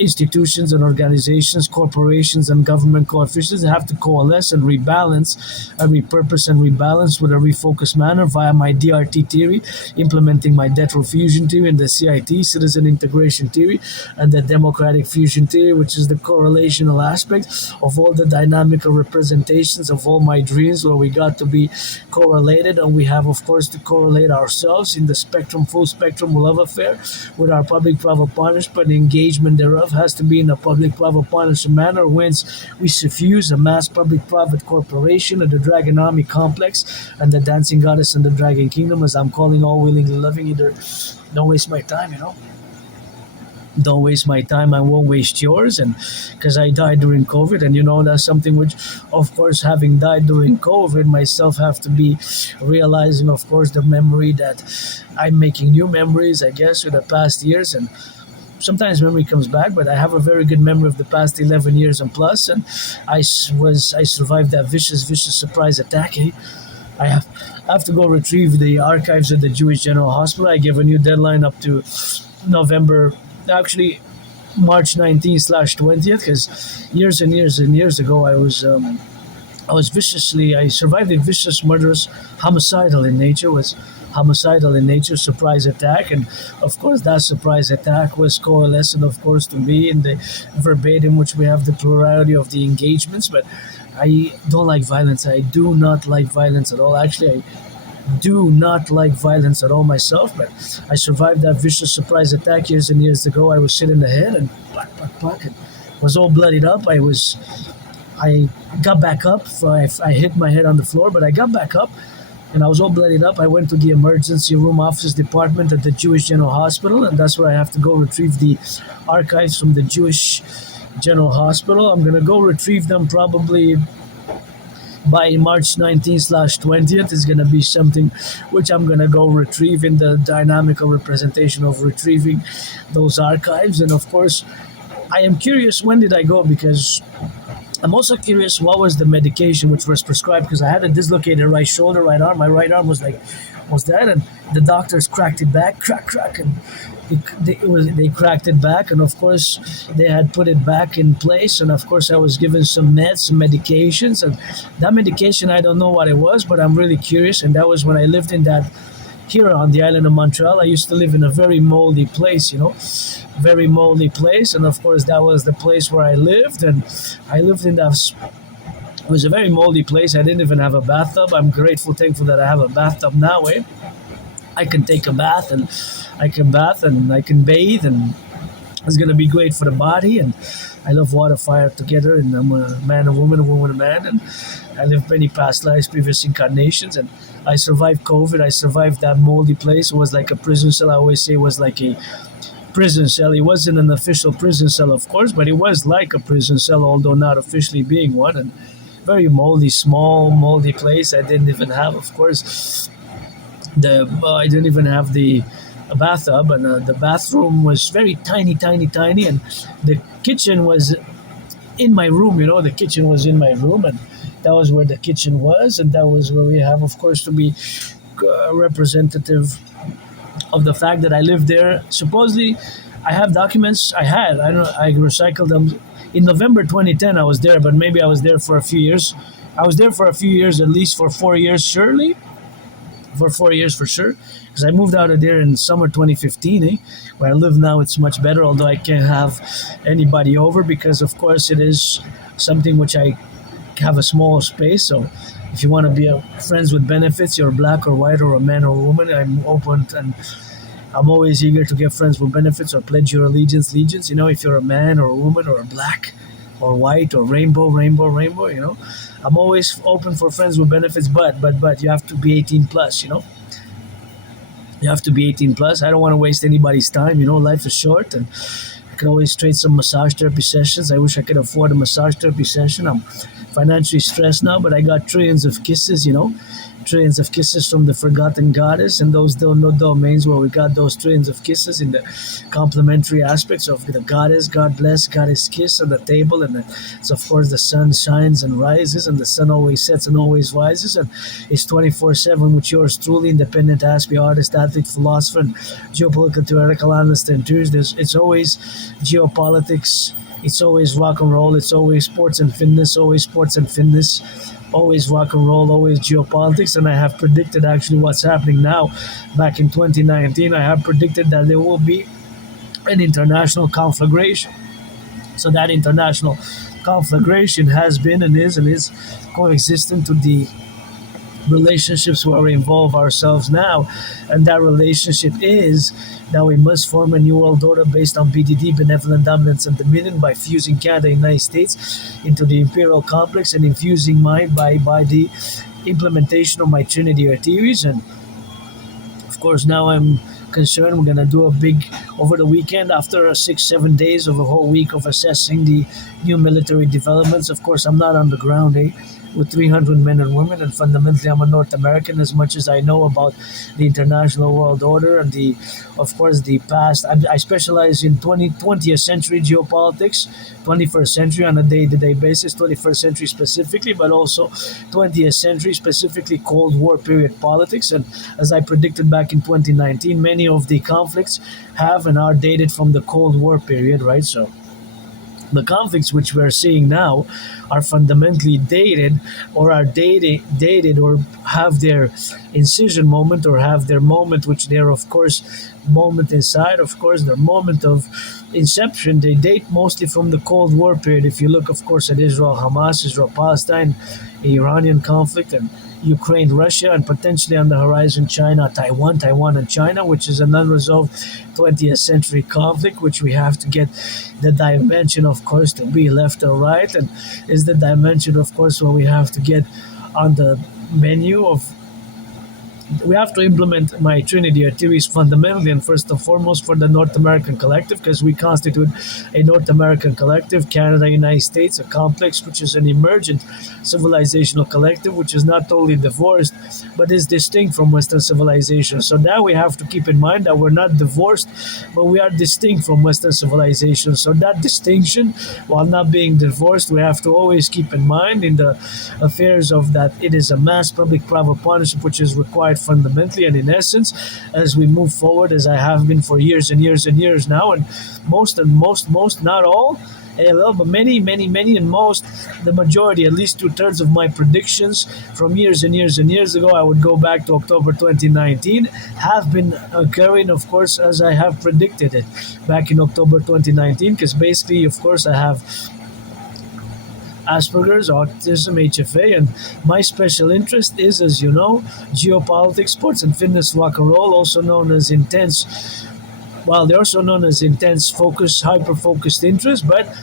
institutions and organizations, corporations and government coefficients have to coalesce and rebalance and repurpose and rebalance with a refocused manner via my DRT theory, implementing my debt fusion theory and the CIT, citizen integration theory, and the democratic fusion theory, which is the correlational aspect of all the dynamical representations of all my dreams where we got to be correlated, and we have of course to correlate ourselves in the spectrum, full spectrum love affair with our public-private partnership, but the engagement thereof has to be in a public-private partnership manner, whence we suffuse a mass public-private corporation of the Dragonomy complex and the dancing goddess and the dragon kingdom, as I'm calling all willingly loving. Either don't waste my time, don't waste my time, I won't waste yours. And because I died during COVID, and that's something which, of course, having died during COVID myself, have to be realizing, of course, the memory that I'm making new memories, I guess, with the past years. And sometimes memory comes back, but I have a very good memory of the past 11 years and plus. And I survived that vicious surprise attack. I have to go retrieve the archives of the Jewish General Hospital. I give a new deadline up to November, actually March 19/20th, because years and years and years ago I survived a vicious, murderous, homicidal in nature surprise attack. And of course that surprise attack was coalescent, of course, to me in the verbatim which we have the plurality of the engagements. But I don't like violence. I do not like violence at all. Actually, I do not like violence at all myself. But I survived that vicious surprise attack years and years ago. I was hit in the head and and was all bloodied up. I got back up. I hit my head on the floor, but I got back up and I was all bloodied up. I went to the emergency room office department at the Jewish General Hospital, and that's where I have to go retrieve the archives from the Jewish General Hospital. I'm going to go retrieve them probably by March 19/20th. Is going to be something which I'm going to go retrieve in the dynamical representation of retrieving those archives. And of course, I am curious, when did I go? Because I'm also curious what was the medication which was prescribed, because I had a dislocated right shoulder, right arm. My right arm was that, and the doctors cracked it back, crack, and they cracked it back, and of course they had put it back in place. And of course I was given some meds, some medications, and that medication, I don't know what it was, but I'm really curious. And that was when I lived in that, here on the island of Montreal. I used to live in a very moldy place, very moldy place. And of course that was the place where I lived, and I lived in that. It was a very moldy place. I didn't even have a bathtub. I'm grateful, thankful that I have a bathtub now. I can take a bath, and I can bathe, and it's gonna be great for the body. And I love water, fire together, and I'm a man, a woman, a man, and I lived many past lives, previous incarnations, and I survived COVID. I survived that moldy place. It was like a prison cell. I always say it was like a prison cell. It wasn't an official prison cell, of course, but it was like a prison cell, although not officially being one. And very moldy, small, moldy place. I didn't even have, of course, I didn't even have the a bathtub, and the bathroom was very tiny, and the kitchen was in my room. The kitchen was in my room, and that was where the kitchen was, and that was where we have, of course, to be representative of the fact that I lived there. Supposedly, I have documents. I recycled them. In November 2010, I was there, but maybe I was there for a few years. I was there for a few years, at least for 4 years, surely. For 4 years, for sure. Because I moved out of there in summer 2015, where I live now. It's much better, although I can't have anybody over because, of course, it is something which I have a small space. So if you want to be friends with benefits, you're black or white or a man or a woman, I'm open, and I'm always eager to get friends with benefits or pledge your allegiance. If you're a man or a woman or a black or white or rainbow, I'm always open for friends with benefits, but you have to be 18 plus, You have to be 18 plus. I don't want to waste anybody's time, life is short, and Could always trade some massage therapy sessions. I wish I could afford a massage therapy session. I'm financially stressed now, but I got trillions of kisses, trillions of kisses from the forgotten goddess, and those don't know domains where we got those trillions of kisses in the complementary aspects of the goddess, God bless, goddess kiss on the table, and it's of course the sun shines and rises, and the sun always sets and always rises, and it's 24/7 with yours truly, independent Aspie artist, athlete, philosopher, and geopolitical theoretical analyst and theorist. It's always geopolitics. It's always rock and roll. It's always sports and fitness. Always sports and fitness. Always rock and roll. Always geopolitics. And I have predicted actually what's happening now. Back in 2019, I have predicted that there will be an international conflagration. So that international conflagration has been and is coexistent to the relationships where we involve ourselves now. And that relationship is that we must form a new world order based on BDD, benevolent dominance and dominion, by fusing Canada and United States into the imperial complex and infusing mine by the implementation of my Trinity or theories. And of course, now I'm concerned we're going to do a big, over the weekend, after 6-7 days of a whole week of assessing the new military developments. Of course, I'm not on the ground, with 300 men and women, and fundamentally I'm a North American. As much as I know about the international world order and of course the past, I specialize in 20th century geopolitics, 21st century on a day-to-day basis, 21st century specifically, but also 20th century, specifically Cold War period politics. And as I predicted back in 2019, many of the conflicts have and are dated from the Cold War period, right? So the conflicts which we're seeing now are fundamentally dated, or are dated or have their incision moment, or have their moment, which they're of course moment inside, of course their moment of inception, they date mostly from the Cold War period. If you look of course at Israel Hamas, Israel Palestine, Iranian conflict, and Ukraine Russia, and potentially on the horizon China Taiwan and China, which is an unresolved 20th century conflict, which we have to get the dimension of course to be left or right, and is the dimension of course where we have to get on the menu of, we have to implement my Trinity or theories fundamentally and first and foremost for the North American collective, because we constitute a North American collective, Canada, United States, a complex which is an emergent civilizational collective which is not totally divorced but is distinct from Western civilization. So now we have to keep in mind that we're not divorced, but we are distinct from Western civilization. So that distinction, while not being divorced, we have to always keep in mind in the affairs of that it is a mass public-private partnership which is required fundamentally and in essence as we move forward, as I have been for years and years and years now. And most, not all, but many, and most, the majority, at least 2/3 of my predictions from years and years and years ago, I would go back to October 2019, have been occurring, of course, as I have predicted it back in October 2019, because basically, of course, I have Asperger's, autism, HFA, and my special interest is, as you know, geopolitics, sports and fitness, rock and roll, also known as intense. Well, they're also known as intense focus, hyper-focused interest, but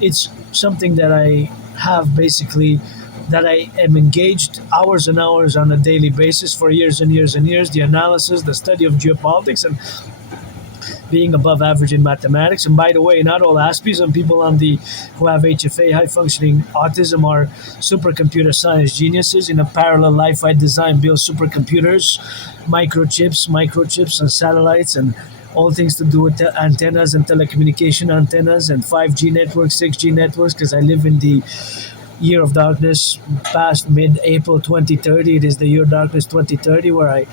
it's something that I have basically, that I am engaged hours and hours on a daily basis for years and years and years, the analysis, the study of geopolitics, and being above average in mathematics. And by the way, not all Aspies and people who have HFA, high functioning autism, are supercomputer science geniuses. In a parallel life, I design, build supercomputers, microchips and satellites, and all things to do with antennas and telecommunication antennas and 5G networks, 6G networks, because I live in the year of darkness past mid-April 2030. It is the year of darkness 2030, where I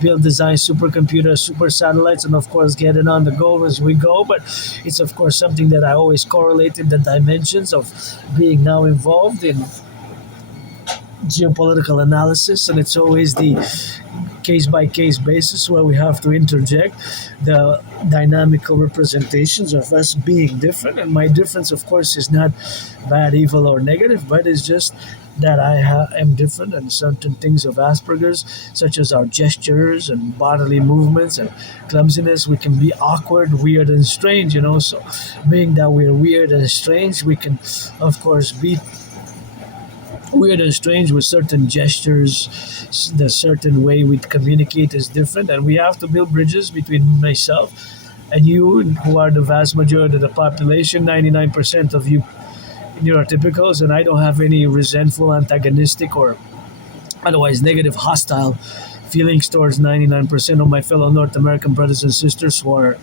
build, design supercomputers, super satellites, and of course get it on the go as we go. But it's of course something that I always correlated the dimensions of being now involved in geopolitical analysis, and it's always the case-by-case basis where we have to interject the dynamical representations of us being different. And my difference, of course, is not bad, evil, or negative, but it's just that I am different, and certain things of Asperger's, such as our gestures and bodily movements and clumsiness, we can be awkward, weird, and strange, So being that we're weird and strange, we can, of course, be weird and strange with certain gestures. The certain way we communicate is different, and we have to build bridges between myself And you, who are the vast majority of the population, 99% of you neurotypicals, and I don't have any resentful, antagonistic, or otherwise negative, hostile feelings towards 99% of my fellow North American brothers and sisters who are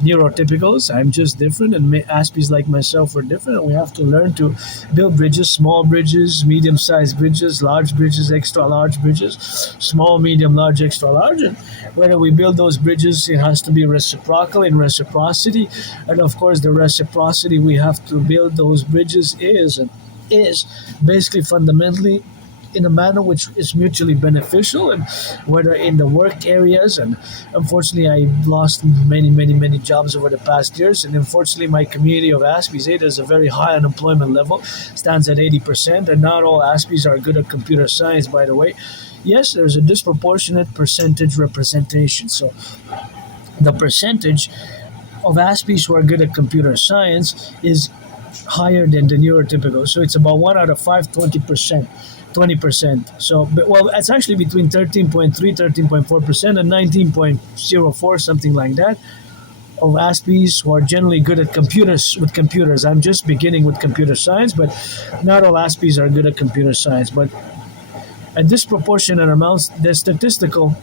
neurotypicals. I'm just different, and Aspies like myself are different, and we have to learn to build bridges, small bridges, medium-sized bridges, large bridges, extra large bridges, small, medium, large, extra large. And whether we build those bridges, it has to be reciprocal in reciprocity. And of course, the reciprocity we have to build those bridges is basically fundamentally in a manner which is mutually beneficial, and whether in the work areas. And unfortunately, I lost many jobs over the past years, and unfortunately my community of Aspies, there's a very high unemployment level, stands at 80%, and not all Aspies are good at computer science, by the way. Yes, there's a disproportionate percentage representation. So the percentage of Aspies who are good at computer science is higher than the neurotypical. So it's about 1 out of 5, 20%. 20%. So, well, it's actually between 13.3, 13.4%, and 19.04, something like that, of Aspies who are generally good at computers with computers. I'm just beginning with computer science, but not all Aspies are good at computer science. But at disproportionate amounts, the statistical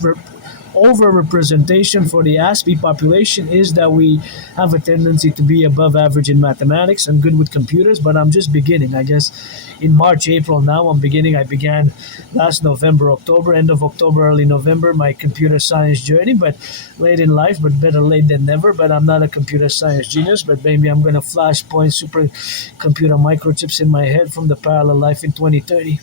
overrepresentation for the Aspie population is that we have a tendency to be above average in mathematics and good with computers, but I'm just beginning. I guess in March, April now I'm beginning. I began last November, October, end of October, early November, my computer science journey, but late in life, but better late than never. But I'm not a computer science genius, but maybe I'm going to flashpoint super computer microchips in my head from the parallel life in 2030.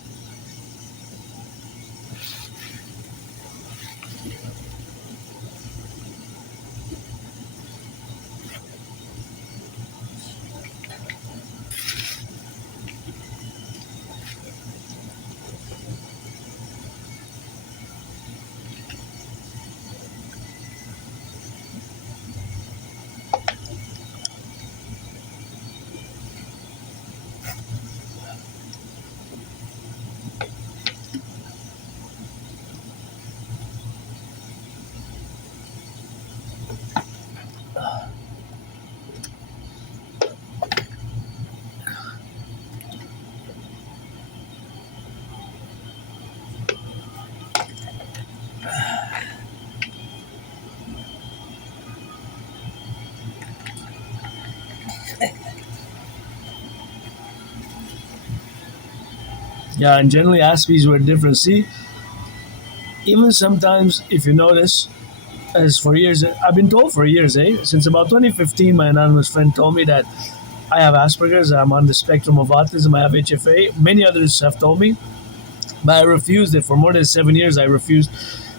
Yeah, and generally Aspies were different. See, even sometimes, if you notice, as for years, I've been told for years, since about 2015, my anonymous friend told me that I have Asperger's, I'm on the spectrum of autism, I have HFA. Many others have told me, but I refused it. For more than 7 years, I refused.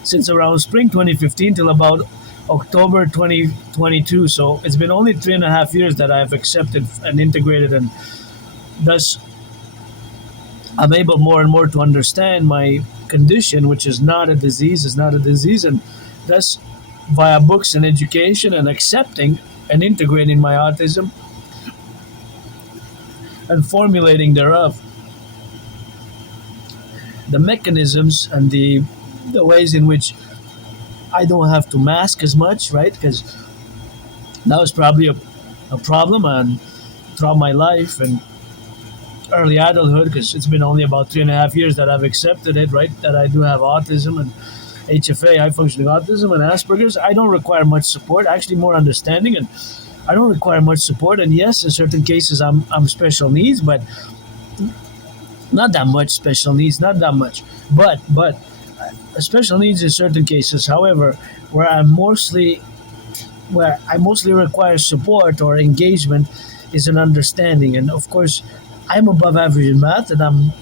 Since around spring 2015 till about October 2022. So it's been only 3.5 years that I've accepted and integrated, and thus I'm able more and more to understand my condition, which is not a disease, and thus via books and education and accepting and integrating my autism and formulating thereof the mechanisms and the ways in which I don't have to mask as much, right? Because that was probably a problem and throughout my life and early adulthood, because it's been only about 3.5 years that I've accepted it, right? That I do have autism and HFA, high functioning autism, and Asperger's. I don't require much support, actually more understanding, and I don't require much support. And yes, in certain cases, I'm special needs, but not that much special needs, not that much. But special needs in certain cases. However, where I mostly require support or engagement is an understanding. And of course, I'm above average in math, and I'm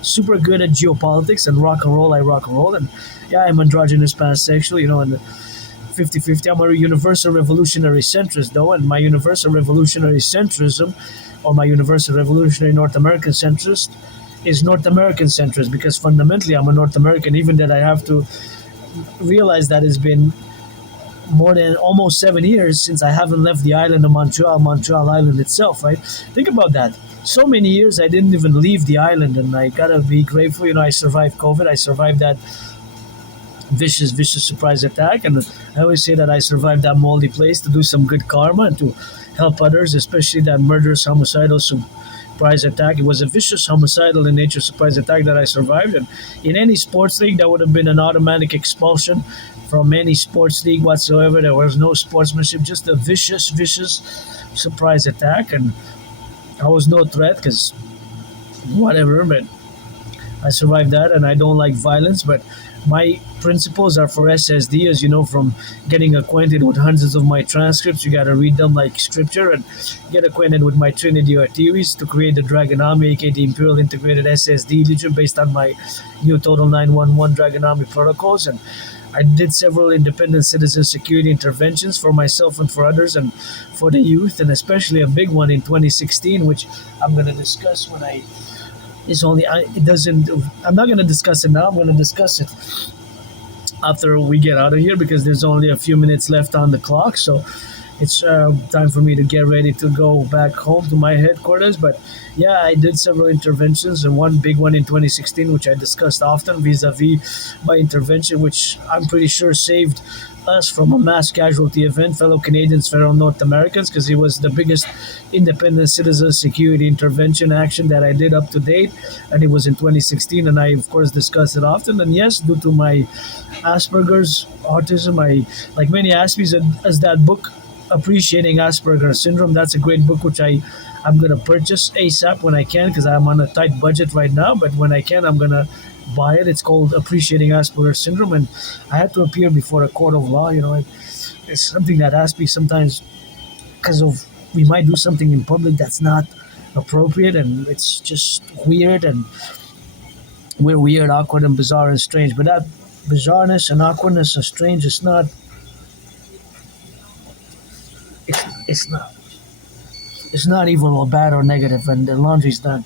super good at geopolitics and rock and roll. I rock and roll, and yeah, I'm androgynous pansexual, and 50-50. I'm a universal revolutionary centrist, though, and my universal revolutionary centrism, or my universal revolutionary North American centrist, is North American centrist, because fundamentally I'm a North American, even that I have to realize that it's been more than almost 7 years since I haven't left the island of Montreal Island itself, right? Think about that. So many years I didn't even leave the island, and I gotta be grateful. I survived COVID. I survived that vicious surprise attack. And I always say that I survived that moldy place to do some good karma and to help others, especially that murderous homicidal surprise attack. It was a vicious homicidal in nature surprise attack that I survived. And in any sports league, that would have been an automatic expulsion from any sports league whatsoever. There was no sportsmanship, just a vicious surprise attack. And I was no threat because whatever, but I survived that, and I don't like violence. But my principles are for SSD, as you know from getting acquainted with hundreds of my transcripts. You got to read them like scripture and get acquainted with my Trinity or theories to create the Dragon Army, aka the Imperial Integrated SSD Legion, based on my new Total 911 Dragon Army protocols. And I did several independent citizen security interventions for myself and for others and for the youth, and especially a big one in 2016, which I'm going to discuss when I it's only it doesn't I'm not going to discuss it now. I'm going to discuss it after we get out of here because there's only a few minutes left on the clock. So it's time for me to get ready to go back home to my headquarters. But yeah, I did several interventions, and one big one in 2016, which I discussed often, vis-a-vis my intervention, which I'm pretty sure saved us from a mass casualty event, fellow Canadians, fellow North Americans, because it was the biggest independent citizen security intervention action that I did up to date, and it was in 2016, and I of course discussed it often. And yes, due to my Asperger's autism, I like many Aspies, as that book Appreciating Asperger's Syndrome. That's a great book which I'm gonna purchase ASAP when I can because I'm on a tight budget right now. But when I can, I'm gonna buy it. It's called Appreciating Asperger's Syndrome, and I had to appear before a court of law. It's something that Aspie sometimes, because of we might do something in public that's not appropriate, and it's just weird, and we're weird, awkward, and bizarre and strange. But that bizarreness and awkwardness and strange is not. It's not. It's not evil or bad or negative, and the laundry's done.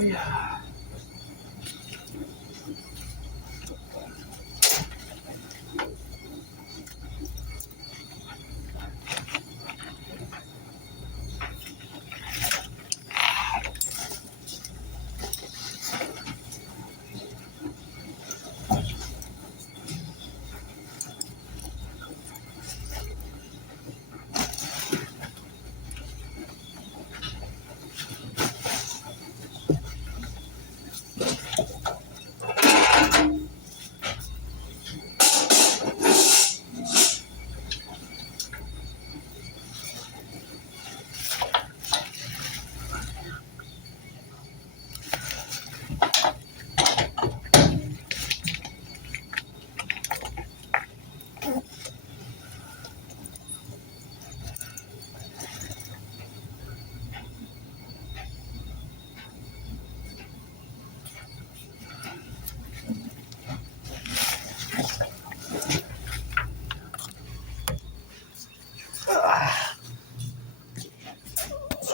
Oh yeah.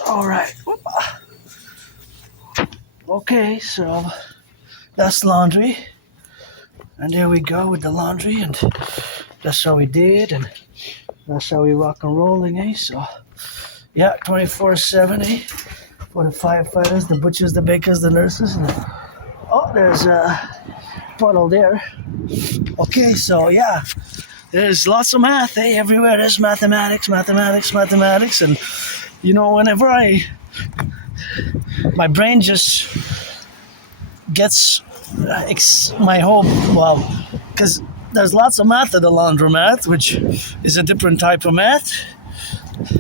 All right. Okay, so that's laundry. And there we go with the laundry, and that's how we did, and that's how we rock and rolling, eh? So, yeah, 24/7, eh? For the firefighters, the butchers, the bakers, the nurses. And oh, there's a puddle there. Okay, so yeah, there's lots of math, eh? Everywhere there's mathematics, and you know, whenever my brain just gets my whole, well, because there's lots of math at the laundromat, which is a different type of math,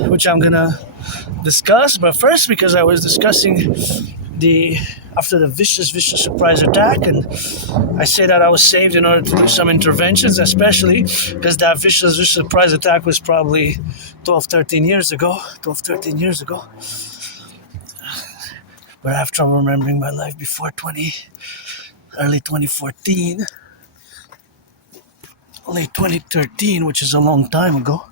which I'm gonna discuss. But first, because I was discussing after the vicious surprise attack, and I say that I was saved in order to do some interventions, especially because that vicious surprise attack was probably 13 years ago. But I have trouble remembering my life before early 2014, late 2013, which is a long time ago.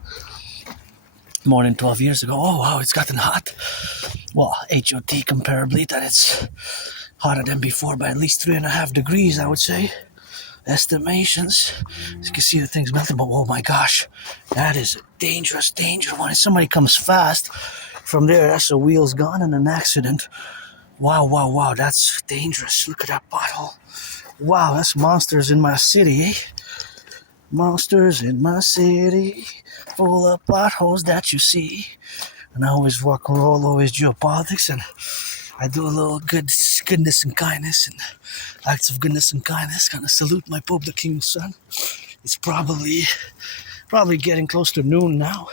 More than 12 years ago. Oh wow, it's gotten hot. Well, HOT comparably, that it's hotter than before by at least 3.5 degrees, I would say. Estimations. As you can see, the thing's melting, but oh my gosh, that is a dangerous one. If somebody comes fast from there, that's a wheel's gone in an accident. Wow, that's dangerous. Look at that pothole. Wow, that's monsters in my city, eh? Monsters in my city, full of potholes that you see. And I always rock and roll, always geopolitics, and I do a little goodness and kindness and acts of goodness and kindness. Gonna salute my Publik King's son. It's probably getting close to noon now.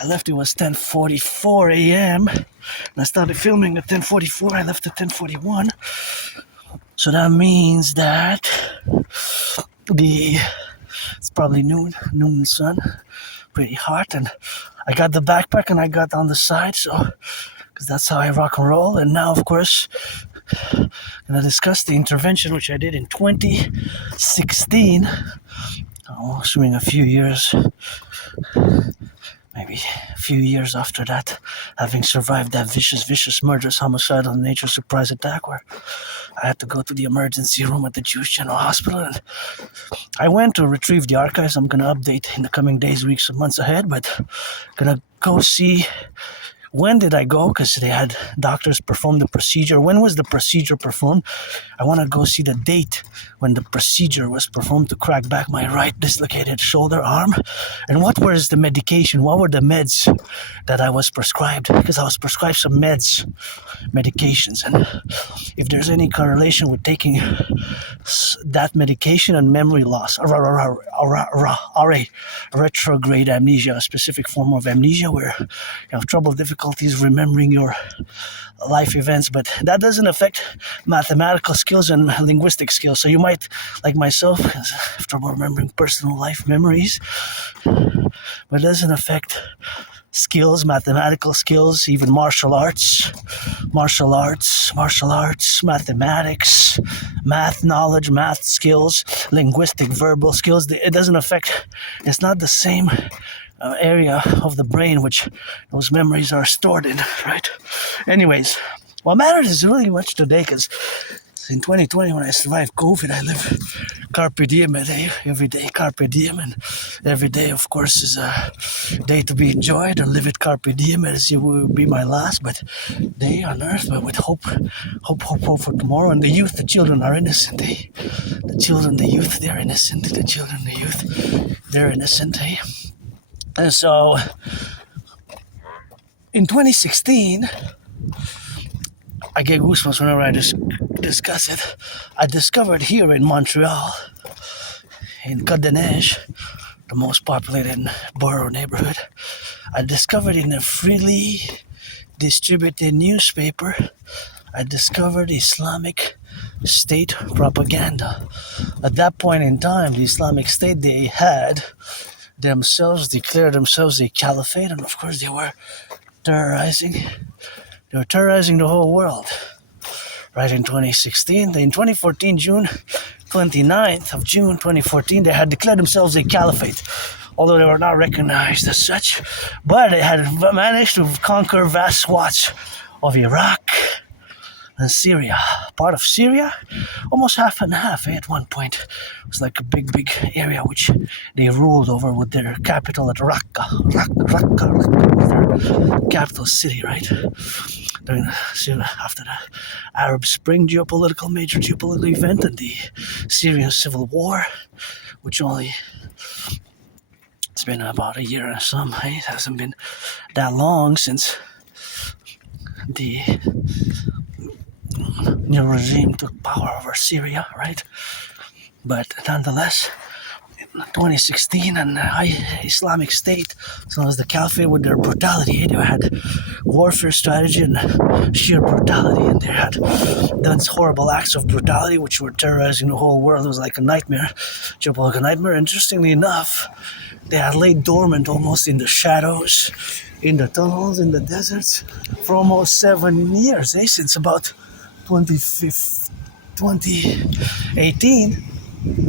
I left, it was 10:44 a.m. and I started filming at 10:44. I left at 10:41. So that means that it's probably noon sun, pretty hot, and I got the backpack and I got on the side, so because that's how I rock and roll. And now, of course, I'm gonna discuss the intervention which I did in 2016. Assuming maybe a few years after that, having survived that vicious, murderous, homicidal nature surprise attack where I had to go to the emergency room at the Jewish General Hospital, and I went to retrieve the archives. I'm going to update in the coming days, weeks, and months ahead, but going to go see when did I go, because they had doctors perform the procedure. When was the procedure performed? I want to go see the date when the procedure was performed to crack back my right dislocated shoulder arm. And what was the medication? What were the meds that I was prescribed? Because I was prescribed some medications. And if there's any correlation with taking that medication and memory loss, retrograde amnesia, a specific form of amnesia where you have difficulties remembering your life events, but that doesn't affect mathematical skills and linguistic skills. So you might, like myself, have trouble remembering personal life memories, but it doesn't affect skills, mathematical skills, even martial arts, mathematics, math knowledge, math skills, linguistic, verbal skills. It doesn't affect, it's not the same area of the brain which those memories are stored in, right? Anyways, What matters is really much today, because in 2020, when I survived COVID, I live carpe diem every day, carpe diem, and every day, of course, is a day to be enjoyed, and live it carpe diem as it will be my last but day on earth, but with hope for tomorrow. And the youth, the children are innocent, the children, the youth, they're innocent, the children, the youth, they're innocent, And so, in 2016, I get goosebumps whenever I discuss it. I discovered here in Montreal, in Côte-des-Neiges, the most populated borough neighborhood, I discovered in a freely distributed newspaper, I discovered Islamic State propaganda. At that point in time, the Islamic State, they had declared themselves a caliphate, and of course they were terrorizing the whole world. Right in 2016, in 2014, June 29th of June 2014, they had declared themselves a caliphate, although they were not recognized as such, but they had managed to conquer vast swaths of Iraq and Syria. Part of Syria, almost half and half, at one point. It was like a big area which they ruled over with their capital at Raqqa was their capital city, right? After the Arab Spring major geopolitical event, and the Syrian civil war, which it's been about a year and some, right? It hasn't been that long since the new regime took power over Syria, right? But nonetheless, 2016, and Islamic State, as well as the Caliphate, with their brutality, they had warfare strategy and sheer brutality, and they had done horrible acts of brutality which were terrorizing the whole world. It was like a nightmare, geopolitical nightmare. Interestingly enough, they had laid dormant almost in the shadows, in the tunnels, in the deserts for almost 7 years, since about 2018.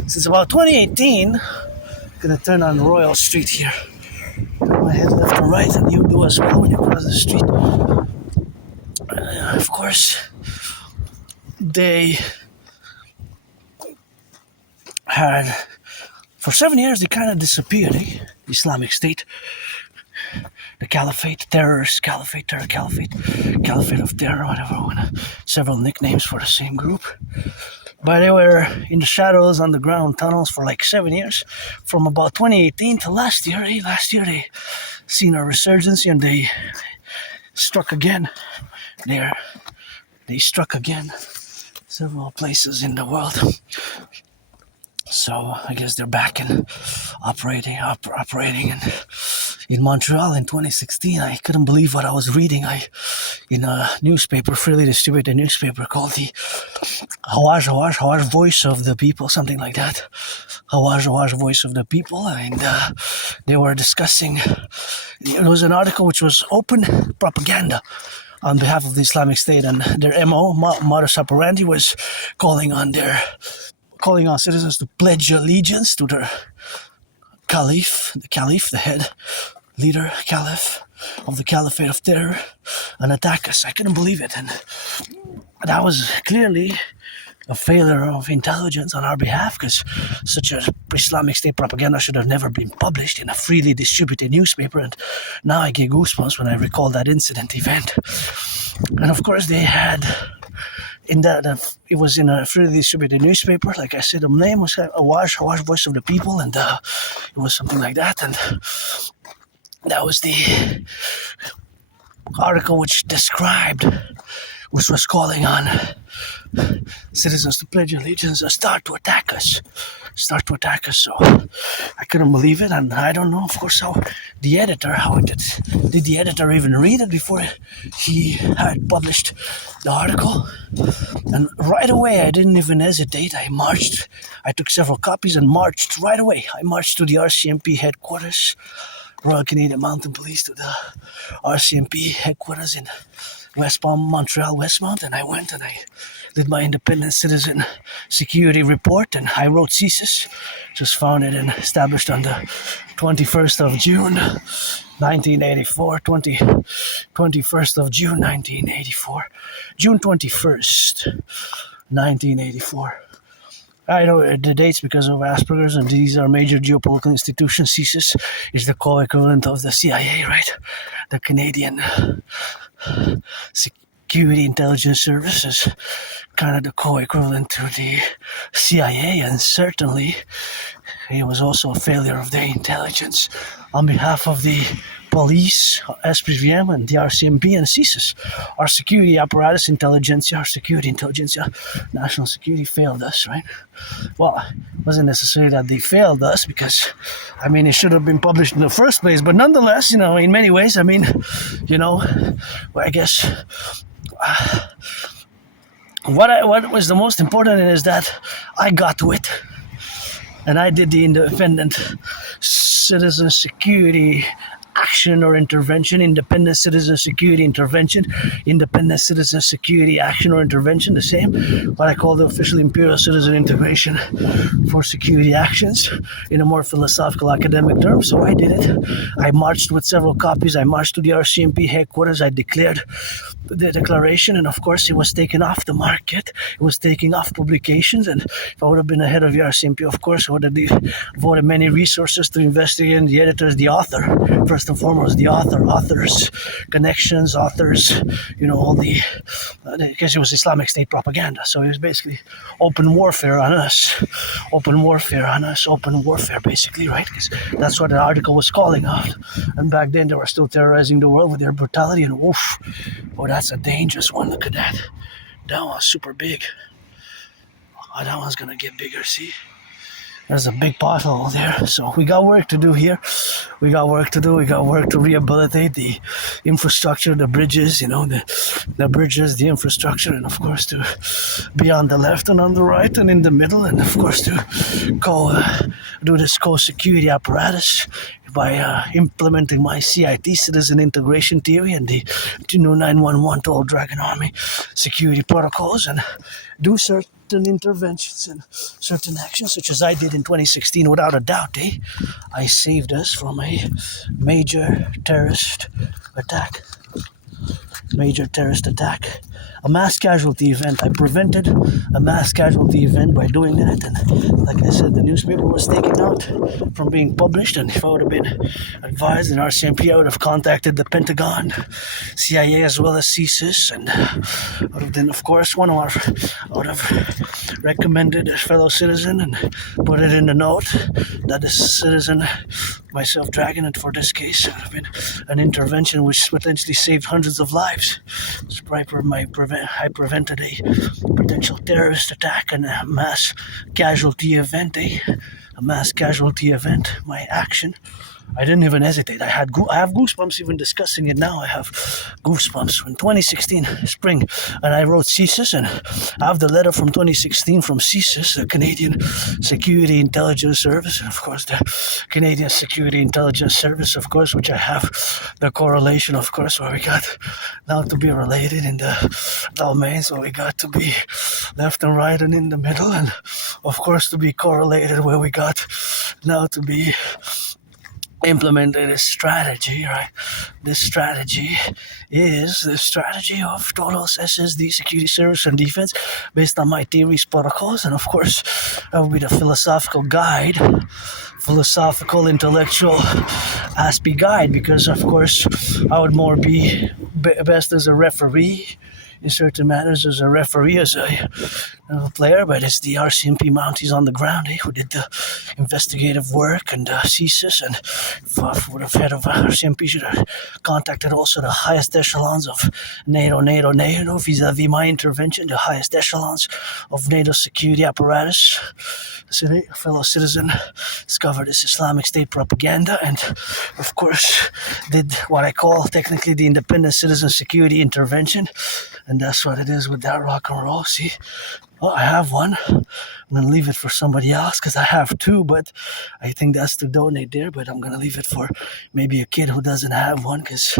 Since about 2018, I'm gonna turn on Royal Street here. Turn my head left and right, and you do as well when you cross the street. Of course, they had, for 7 years, they kind of disappeared, The Islamic State, the Caliphate, terrorist Caliphate, Caliphate of Terror, whatever, several nicknames for the same group. But they were in the shadows, underground tunnels for like 7 years, from about 2018 to last year. Last year they seen a resurgence, and they struck again. They struck again several places in the world. So I guess they're back and operating in Montreal in 2016. I couldn't believe what I was reading. In a newspaper, freely distributed newspaper called the Hawaj Voice of the People, something like that. Hawaj Voice of the People, and they were discussing. It was an article which was open propaganda on behalf of the Islamic State, and their modus operandi was calling on citizens to pledge allegiance to their Caliph, the head leader, Caliph of the Caliphate of Terror, and attack us. I couldn't believe it, and that was clearly a failure of intelligence on our behalf, because such a Islamic State propaganda should have never been published in a freely distributed newspaper. And now I get goosebumps when I recall that event. And of course, they had it was in a freely distributed newspaper. Like I said, the name was Hawaj Voice of the People, and it was something like that. And that was the article which was calling on citizens to pledge allegiance and start to attack us. So I couldn't believe it, and I don't know, of course, how did the editor even read it before he had published the article? And right away, I didn't even hesitate. I took several copies and marched right away. I marched to the RCMP headquarters, Royal Canadian Mounted Police, to the RCMP headquarters in Westmount, Montreal, Westmount, and I went and I did my independent citizen security report, and I wrote CSIS, just founded and established on the 21st of June, 1984, 21st of June, 1984, June 21st, 1984. I know the dates because of Asperger's, and these are major geopolitical institutions. CSIS is the co-equivalent of the CIA, right? The Canadian Security Intelligence Service is kind of the co-equivalent to the CIA, and certainly it was also a failure of their intelligence on behalf of the police, SPVM, and the RCMP and CSIS. Our security apparatus, intelligentsia, our security intelligentsia, national security failed us, right? Well, it wasn't necessarily that they failed us because, I mean, it should have been published in the first place, but nonetheless, you know, in many ways, I mean, you know, I guess what was the most important is that I got to it. And I did the independent citizen security action or intervention, independent citizen security intervention, independent citizen security action or intervention, the same, what I call the official imperial citizen integration for security actions in a more philosophical academic term. So I did it. I marched with several copies. I marched to the RCMP headquarters. I declared the declaration, and of course it was taken off the market. It was taken off publications, and if I would have been ahead of the RCMP, of course, I would have devoted many resources to investigating the editors, the author, first and foremost, the authors, connections, authors, you know, all the, because it was Islamic State propaganda, so it was basically open warfare on us, open warfare, basically, right? Because that's what the article was calling out. And back then they were still terrorizing the world with their brutality, and oof, oh, that's a dangerous one. Look at that. That one's super big. Oh, that one's gonna get bigger, see? There's a big pothole there. So we got work to do here. We got work to do. We got work to rehabilitate the infrastructure, the bridges, you know, the bridges, the infrastructure, and of course to be on the left and on the right and in the middle, and of course to do this co-security apparatus by implementing my CIT, citizen integration theory, and the new 911 to all Dragon Army security protocols, and do certain interventions and certain actions, such as I did in 2016, without a doubt. I saved us from a major terrorist attack. A mass casualty event. I prevented a mass casualty event by doing that, and like I said, the newspaper was taken out from being published, and if I would have been advised in RCMP, I would have contacted the Pentagon, CIA, as well as CSIS, and I would have then, of course, I would have recommended a fellow citizen and put it in the note that the citizen, myself, Dragon, and for this case, would have been an intervention which potentially saved hundreds of lives. I prevented a potential terrorist attack and a mass casualty event, my action. I didn't even hesitate. I have goosebumps even discussing it now. I have goosebumps. In 2016, spring, and I wrote CSIS, and I have the letter from 2016 from CSIS, the Canadian Security Intelligence Service, and of course the Canadian Security Intelligence Service, of course, which I have the correlation, of course, where we got now to be related in the domains, where we got to be left and right and in the middle, and of course to be correlated where we got now to be implemented a strategy, right? This strategy is the strategy of total SSD, security, service, and defense, based on my theories, protocols, and of course, that will be the philosophical guide, philosophical, intellectual Aspie guide, because of course, I would more be best as a referee in certain matters, as a referee, as a player, but it's the RCMP Mounties on the ground who did the investigative work, and CSIS, and for the head of RCMP should have contacted also the highest echelons of NATO, vis-a-vis my intervention, the highest echelons of NATO security apparatus. So a fellow citizen discovered this Islamic State propaganda, and of course did what I call technically the independent citizen security intervention, and that's what it is with that rock and roll. See, well, I have one. I'm gonna leave it for somebody else because I have two, but I think that's to donate there. But I'm gonna leave it for maybe a kid who doesn't have one because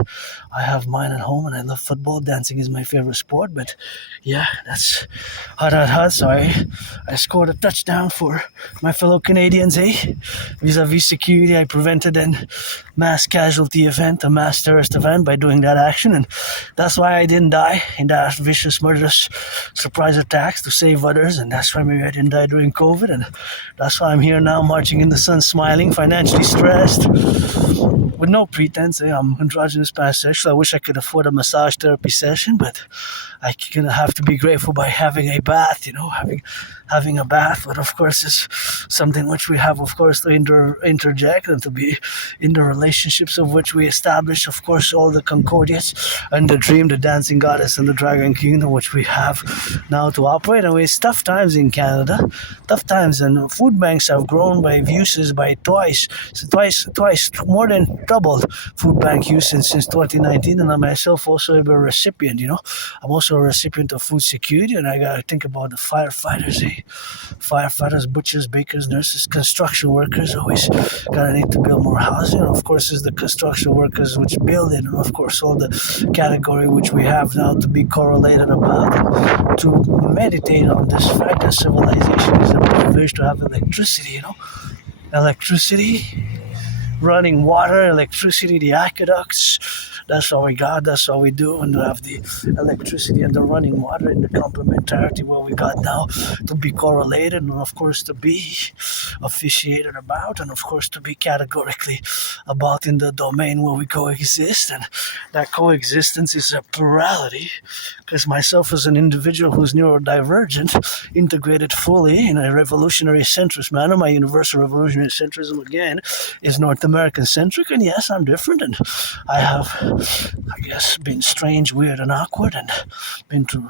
I have mine at home and I love football. Dancing is my favorite sport. But yeah, that's hot. So I scored a touchdown for my fellow Canadians, vis-a-vis security. I prevented a mass casualty event, a mass terrorist event by doing that action, and that's why I didn't die in that vicious, murderous surprise attacks to save others, and that's why maybe I didn't die during COVID, and that's why I'm here now marching in the sun, smiling, financially stressed, with no pretense. I'm androgynous pansexual. I wish I could afford a massage therapy session, but I gonna have to be grateful by having a bath, having a bath, but of course is something which we have, of course, to interject and to be in the relationships of which we establish, of course, all the concordias and the dream, the dancing goddess and the dragon kingdom, which we have now to operate. And it's tough times in Canada, tough times, and food banks have grown by uses by twice, more than doubled food bank usage since 2019, and I myself also am a recipient, I'm also a recipient of food security, and I gotta think about the firefighters, firefighters, butchers, bakers, nurses, construction workers. Always gotta need to build more housing, and of course is the construction workers which build it, and of course all the category which we have now to be correlated about, and to meditate on this fact that civilization is a privilege to have electricity, electricity, running water, electricity, the aqueducts. That's all we got, that's all we do, and to have the electricity and the running water in the complementarity what we got now to be correlated, and of course to be officiated about, and of course to be categorically about in the domain where we coexist. And that coexistence is a plurality, because myself as an individual who's neurodivergent, integrated fully in a revolutionary centrist manner, my universal revolutionary centrism again is North American centric, and yes, I'm different, and I have, I guess, been strange, weird, and awkward, and been through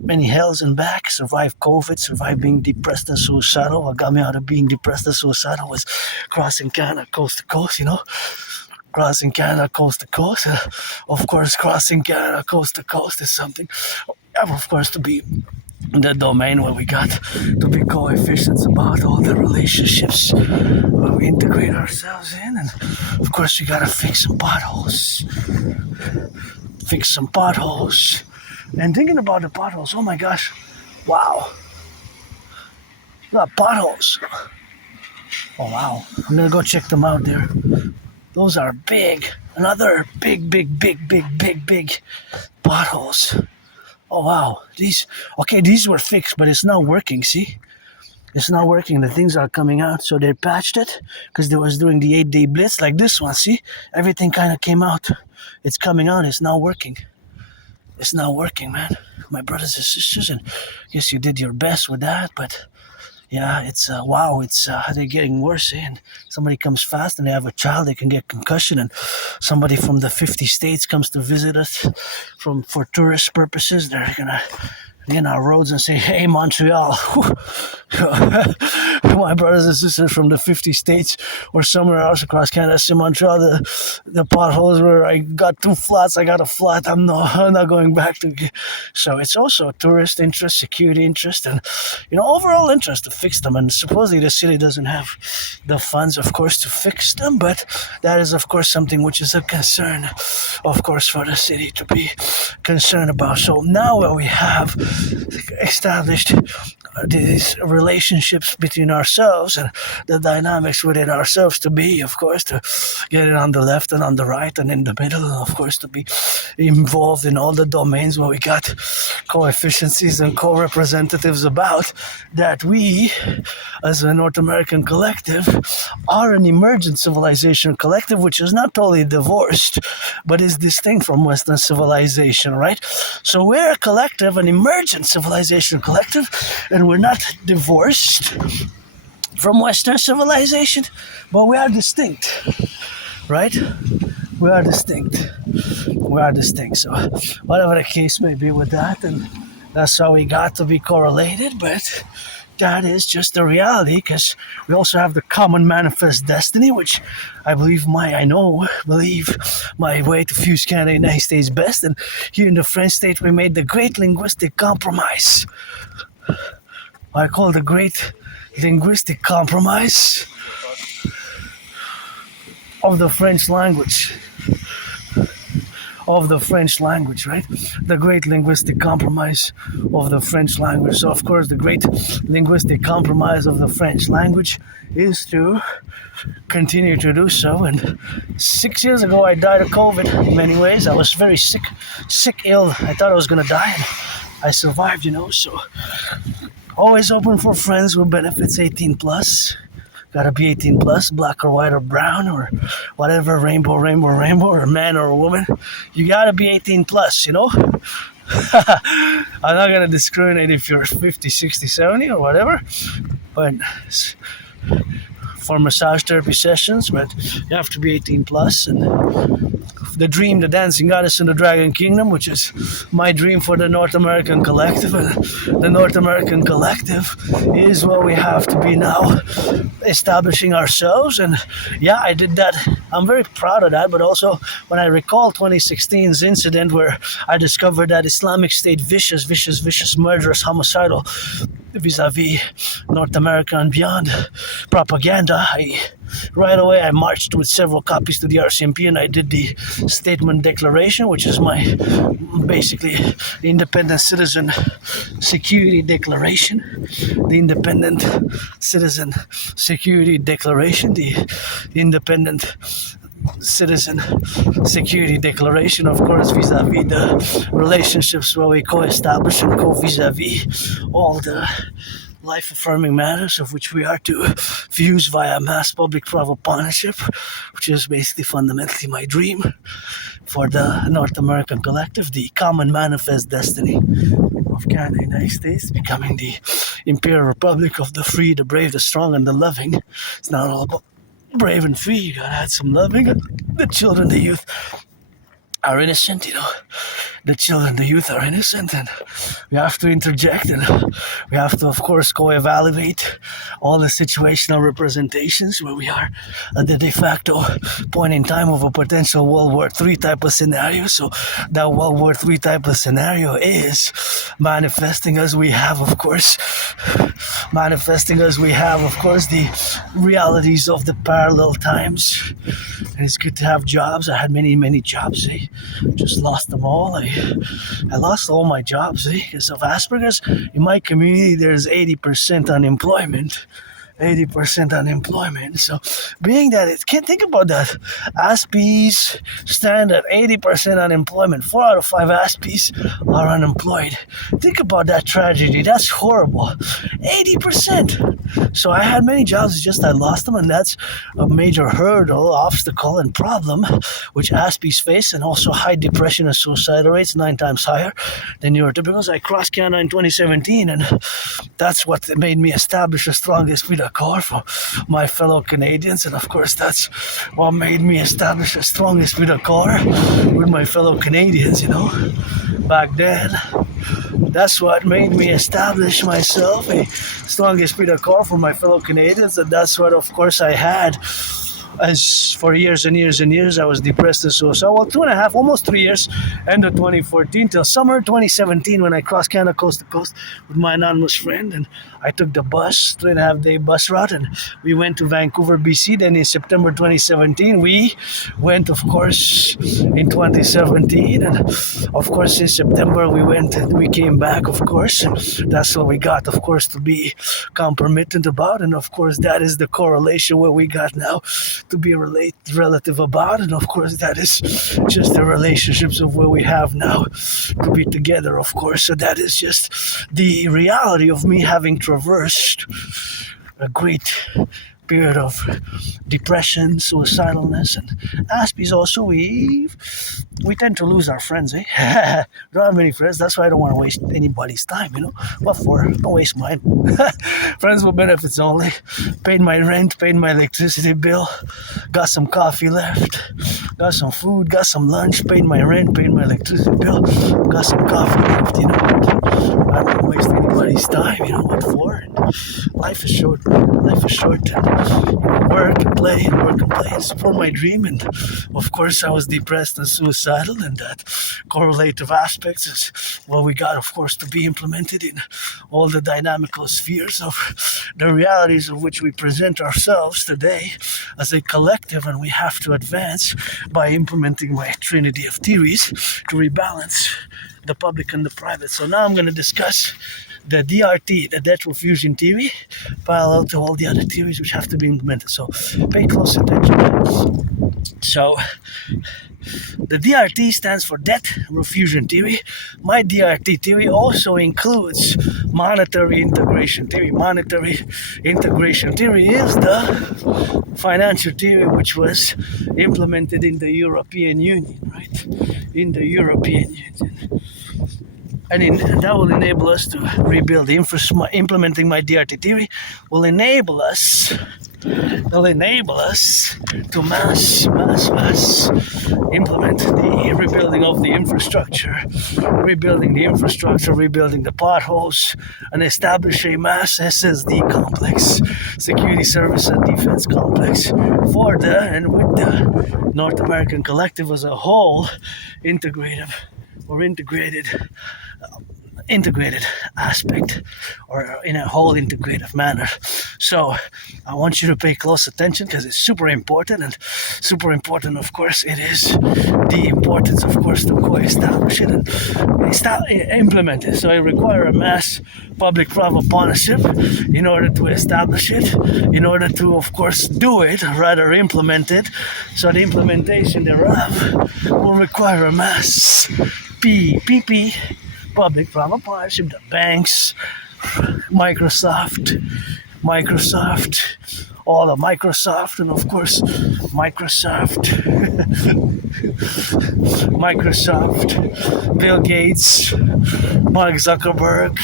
many hells and back, survived COVID, survived being depressed and suicidal. What got me out of being depressed and suicidal was crossing Canada coast to coast, crossing Canada coast to coast. Of course, crossing Canada coast to coast is something, of course, to be the domain where we got to be coefficients about all the relationships where we integrate ourselves in, and of course we gotta fix some potholes. And thinking about the potholes, oh my gosh, wow, we got potholes. Oh wow, I'm gonna go check them out there. Those are big, another big potholes. Oh wow, these were fixed, but it's not working, see? It's not working, the things are coming out, so they patched it, because they was doing the 8-day blitz, like this one, see? Everything kind of came out. It's coming out, it's not working. It's not working, man. My brothers and sisters, and I guess you did your best with that, but yeah, it's they're getting worse, and somebody comes fast and they have a child, they can get concussion, and somebody from the 50 states comes to visit us for tourist purposes. They're gonna in our roads and say, "Hey, Montreal." My brothers and sisters from the 50 states or somewhere else across Canada say, "Montreal, the potholes where I got 2 flats, I got a flat, I'm not going back to." So it's also tourist interest, security interest, and overall interest to fix them. And supposedly the city doesn't have the funds, of course, to fix them, but that is, of course, something which is a concern, of course, for the city to be concerned about. So now what we have established these relationships between ourselves and the dynamics within ourselves to be, of course, to get it on the left and on the right and in the middle, and of course to be involved in all the domains where we got coefficiencies and co-representatives about that. We, as a North American collective, are an emergent civilization collective, which is not totally divorced, but is distinct from Western civilization, right? So we're a collective, an emergent civilization collective, and we're not divorced from Western civilization, but we are distinct, right? We are distinct. So whatever the case may be with that, and that's how we got to be correlated, but that is just the reality, because we also have the common manifest destiny, which I believe my way to fuse Canada and the United States best. And here in the French state, we made the great linguistic compromise I call the great linguistic compromise of the French language. Of the French language, right? The great linguistic compromise of the French language. So, of course, the great linguistic compromise of the French language is to continue to do so. And 6 years ago, I died of COVID in many ways. I was very sick, ill. I thought I was going to die, and I survived, So, always open for friends with benefits 18 plus. Gotta be 18 plus, black or white or brown or whatever, rainbow, or man or a woman. You gotta be 18 plus, I'm not gonna discriminate if you're 50, 60, 70 or whatever, but for massage therapy sessions, but you have to be 18 plus. And the dream, the dancing goddess in the Dragon Kingdom, which is my dream for the North American Collective. And the North American Collective is what we have to be now, establishing ourselves. And yeah, I did that. I'm very proud of that. But also, when I recall 2016's incident where I discovered that Islamic State vicious, murderous, homicidal vis-a-vis North America and beyond propaganda, right away I marched with several copies to the RCMP, and I did the statement declaration, which is my basically the independent citizen security declaration, the independent citizen security declaration, the independent citizen security declaration, of course, vis-a-vis the relationships where we co-establish and co-vis-a-vis all the life-affirming matters of which we are to fuse via mass public-private partnership, which is basically fundamentally my dream for the North American Collective, the common manifest destiny of Canada and the United States, becoming the Imperial Republic of the free, the brave, the strong, and the loving. It's not all about brave and free. You gotta add some loving. The children, the youth are innocent, The children, the youth are innocent, and we have to interject, and we have to, of course, co-evaluate all the situational representations where we are at the de facto point in time of a potential World War III type of scenario. So that World War III type of scenario is manifesting as we have, of course, the realities of the parallel times. And it's good to have jobs. I had many jobs. Just lost them all. I lost all my jobs because of Asperger's. In my community, there's 80% unemployment. 80% unemployment. So, being that it can't think about that, Aspies stand at 80% unemployment. 4 out of 5 Aspies are unemployed. Think about that tragedy. That's horrible. 80%. So I had many jobs, it's just I lost them, and that's a major hurdle, obstacle, and problem which Aspies face, and also high depression and suicidal rates 9 times higher than neurotypicals. I crossed Canada in 2017, and that's what made me establish the strongest with a car for my fellow Canadians, and of course that's what made me establish the strongest with a car with my fellow Canadians, back then. That's what made me establish myself a strongest with a car for my fellow Canadians, and that's what, of course, I had. As for years and years, I was depressed and suicidal. Well, 2.5, almost 3 years, end of 2014 till summer 2017, when I crossed Canada coast to coast with my anonymous friend, and I took the bus, 3.5-day bus route, and we went to Vancouver, BC. Then in September 2017, we went, of course, in 2017, and of course in September we went and we came back, of course, and that's what we got, of course, to be compromitted about, and of course that is the correlation where we got now to be relative about, and of course that is just the relationships of where we have now to be together, of course. So that is just the reality of me having traversed a great period of depression, suicidalness, and Aspies also, we tend to lose our friends, Don't have many friends, that's why I don't want to waste anybody's time, What for? Don't waste mine. Friends with benefits only. Paid my rent, paid my electricity bill, got some coffee left, got some food, got some lunch, paid my rent, paid my electricity bill, got some coffee left, I don't want to waste anybody's time, what for? And life is short, man. Life is short. And work and play and work and play and support my dream. And of course, I was depressed and suicidal, and that correlative aspects is what we got, of course, to be implemented in all the dynamical spheres of the realities of which we present ourselves today as a collective, and we have to advance by implementing my trinity of theories to rebalance the public and the private. So now I'm going to discuss the DRT, the debt refusion theory, parallel to all the other theories which have to be implemented. So pay close attention. So the DRT stands for debt refusion theory. My DRT theory also includes monetary integration theory. Monetary integration theory is the financial theory which was implemented in the European Union, right? In the European Union. And that will enable us to rebuild the infrastructure. Implementing my DRT theory will enable us to mass implement the rebuilding of the infrastructure, rebuilding the potholes, and establish a mass SSD complex, security service and defense complex, for the and with the North American collective as a whole, integrated aspect, or in a whole integrative manner. So I want you to pay close attention, because it's super important, and super important, of course, it is the importance, of course, to co-establish it and implement it. So I require a mass public-private partnership in order to establish it, in order to, of course, do it, rather implement it. So the implementation thereof will require a mass PP, public-private partnership, the banks, Microsoft, all of Microsoft, and of course, Microsoft, Bill Gates, Mark Zuckerberg,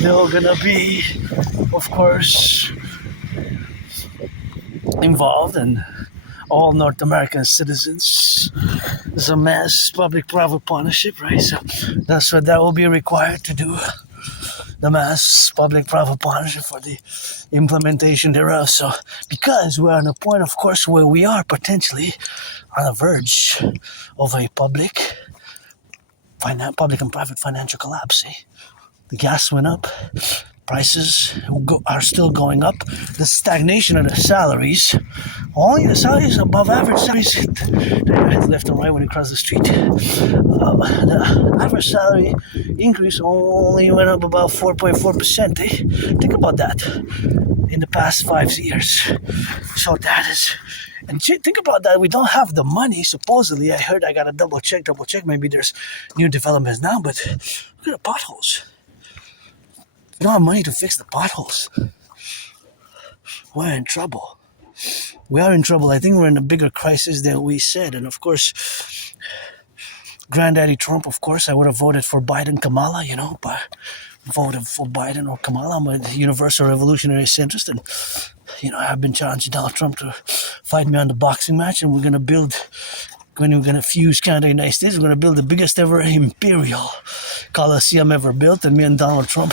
they're all gonna be, of course, involved, and all North American citizens. It's a mass public-private partnership, right? So that's what that will be required to do. The mass public-private partnership for the implementation thereof. So because we're on a point, of course, where we are potentially on the verge of a public and private financial collapse. The gas went up. Prices are still going up. The stagnation of the salaries, only the salaries above average salaries, heads left and right when you cross the street. The average salary increase only went up about 4.4%. Think about that in the past 5 years. So that is, and think about that. We don't have the money, supposedly. I heard, I got to double check. Maybe there's new developments now, but look at the potholes. We don't have money to fix the potholes. We're in trouble. We are in trouble. I think we're in a bigger crisis than we said. And of course, Granddaddy Trump, of course, I would have voted for Biden, Kamala, but voted for Biden or Kamala. I'm a universal revolutionary centrist, and I've been challenging Donald Trump to fight me on the boxing match, and we're going to fuse Canada and the United States. We're going to build the biggest ever imperial coliseum ever built, and me and Donald Trump,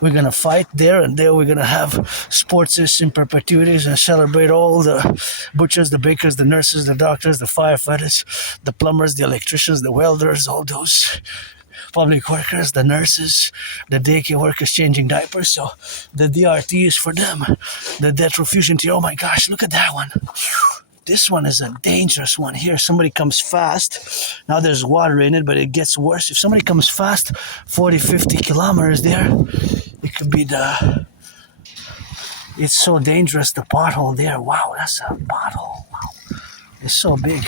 we're going to fight there, and there we're going to have sports in perpetuities and celebrate all the butchers, the bakers, the nurses, the doctors, the firefighters, the plumbers, the electricians, the welders, all those public workers, the nurses, the daycare workers changing diapers. So the DRT is for them. The debt refusion theory, oh my gosh, look at that one. This one is a dangerous one here. Somebody comes fast. Now there's water in it, but it gets worse. If somebody comes fast, 40, 50 kilometers there, it could be it's so dangerous, the pothole there. Wow, that's a pothole. Wow. It's so big.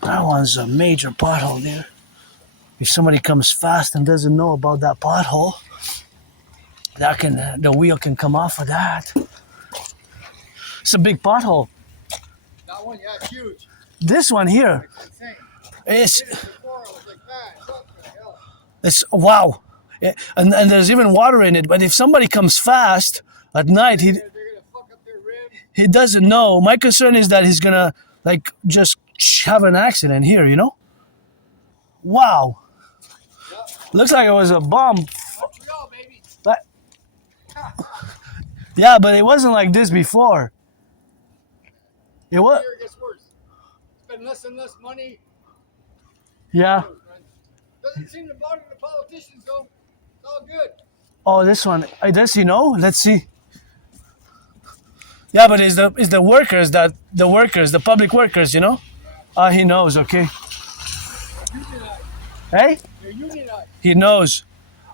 That one's a major pothole there. If somebody comes fast and doesn't know about that pothole, the wheel can come off of that. It's a big pothole. That one, yeah, it's huge. This one here, it's wow. And there's even water in it. But if somebody comes fast at night, they're gonna fuck up their ribs. He doesn't know. My concern is that he's gonna just have an accident here. Wow. Yep. Looks like it was a bomb. Montreal, baby. But Yeah, but it wasn't like this before. It was. Here it gets worse. Spend less and less money. Yeah. Doesn't seem to bother the politicians though. It's all good. Oh, this one. Does he know? Let's see. Yeah, but it's the workers the public workers, you know? Ah, he knows. Okay. Unionized. Hey, They're unionized. he knows.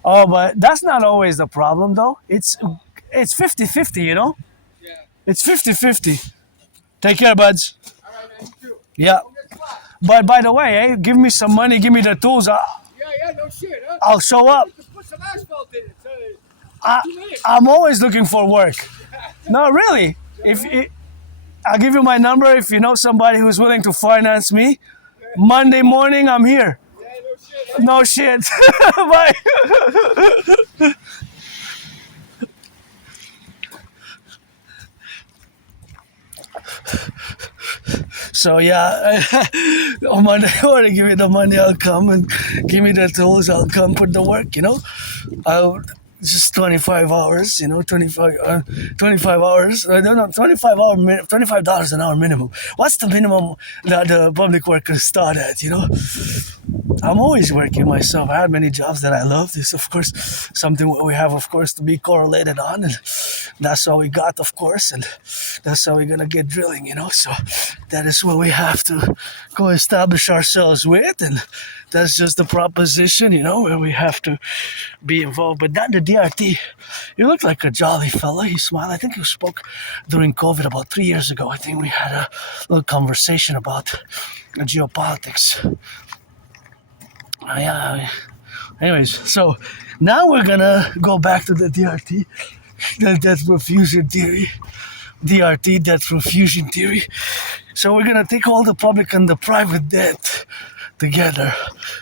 Oh, but that's not always the problem, though. It's 50-50, you know? Yeah. It's 50-50. Take care, buds. All right, man. You too. Yeah. Don't get slack. But by the way, hey, give me some money, give me the tools. Yeah, no shit, huh? I'll show up. Just put some asphalt in it. So I, 2 minutes. I'm always looking for work. No, really. I'll give you my number if you know somebody who's willing to finance me. Monday morning, I'm here. Yeah, no shit. Huh? No shit. Bye. So yeah, on Monday morning, give me the money, I'll come, and give me the tools, I'll come put the work, you know. Just 25 hours, you know, 25 hours. I don't know, $25 an hour minimum. What's the minimum that the public workers start at, you know? I'm always working myself. I have many jobs that I love. This, of course, something we have, of course, to be correlated on, and that's all we got, of course, and that's how we're gonna get drilling, you know. So that is what we have to go establish ourselves with, and that's just the proposition, you know, where we have to be involved. But that the DRT, you look like a jolly fella. You smile. I think you spoke during COVID about 3 years ago. I think we had a little conversation about geopolitics. Yeah. Anyways, so now we're gonna go back to the DRT, the debt profusion theory. DRT, debt profusion theory. So we're gonna take all the public and the private debt together.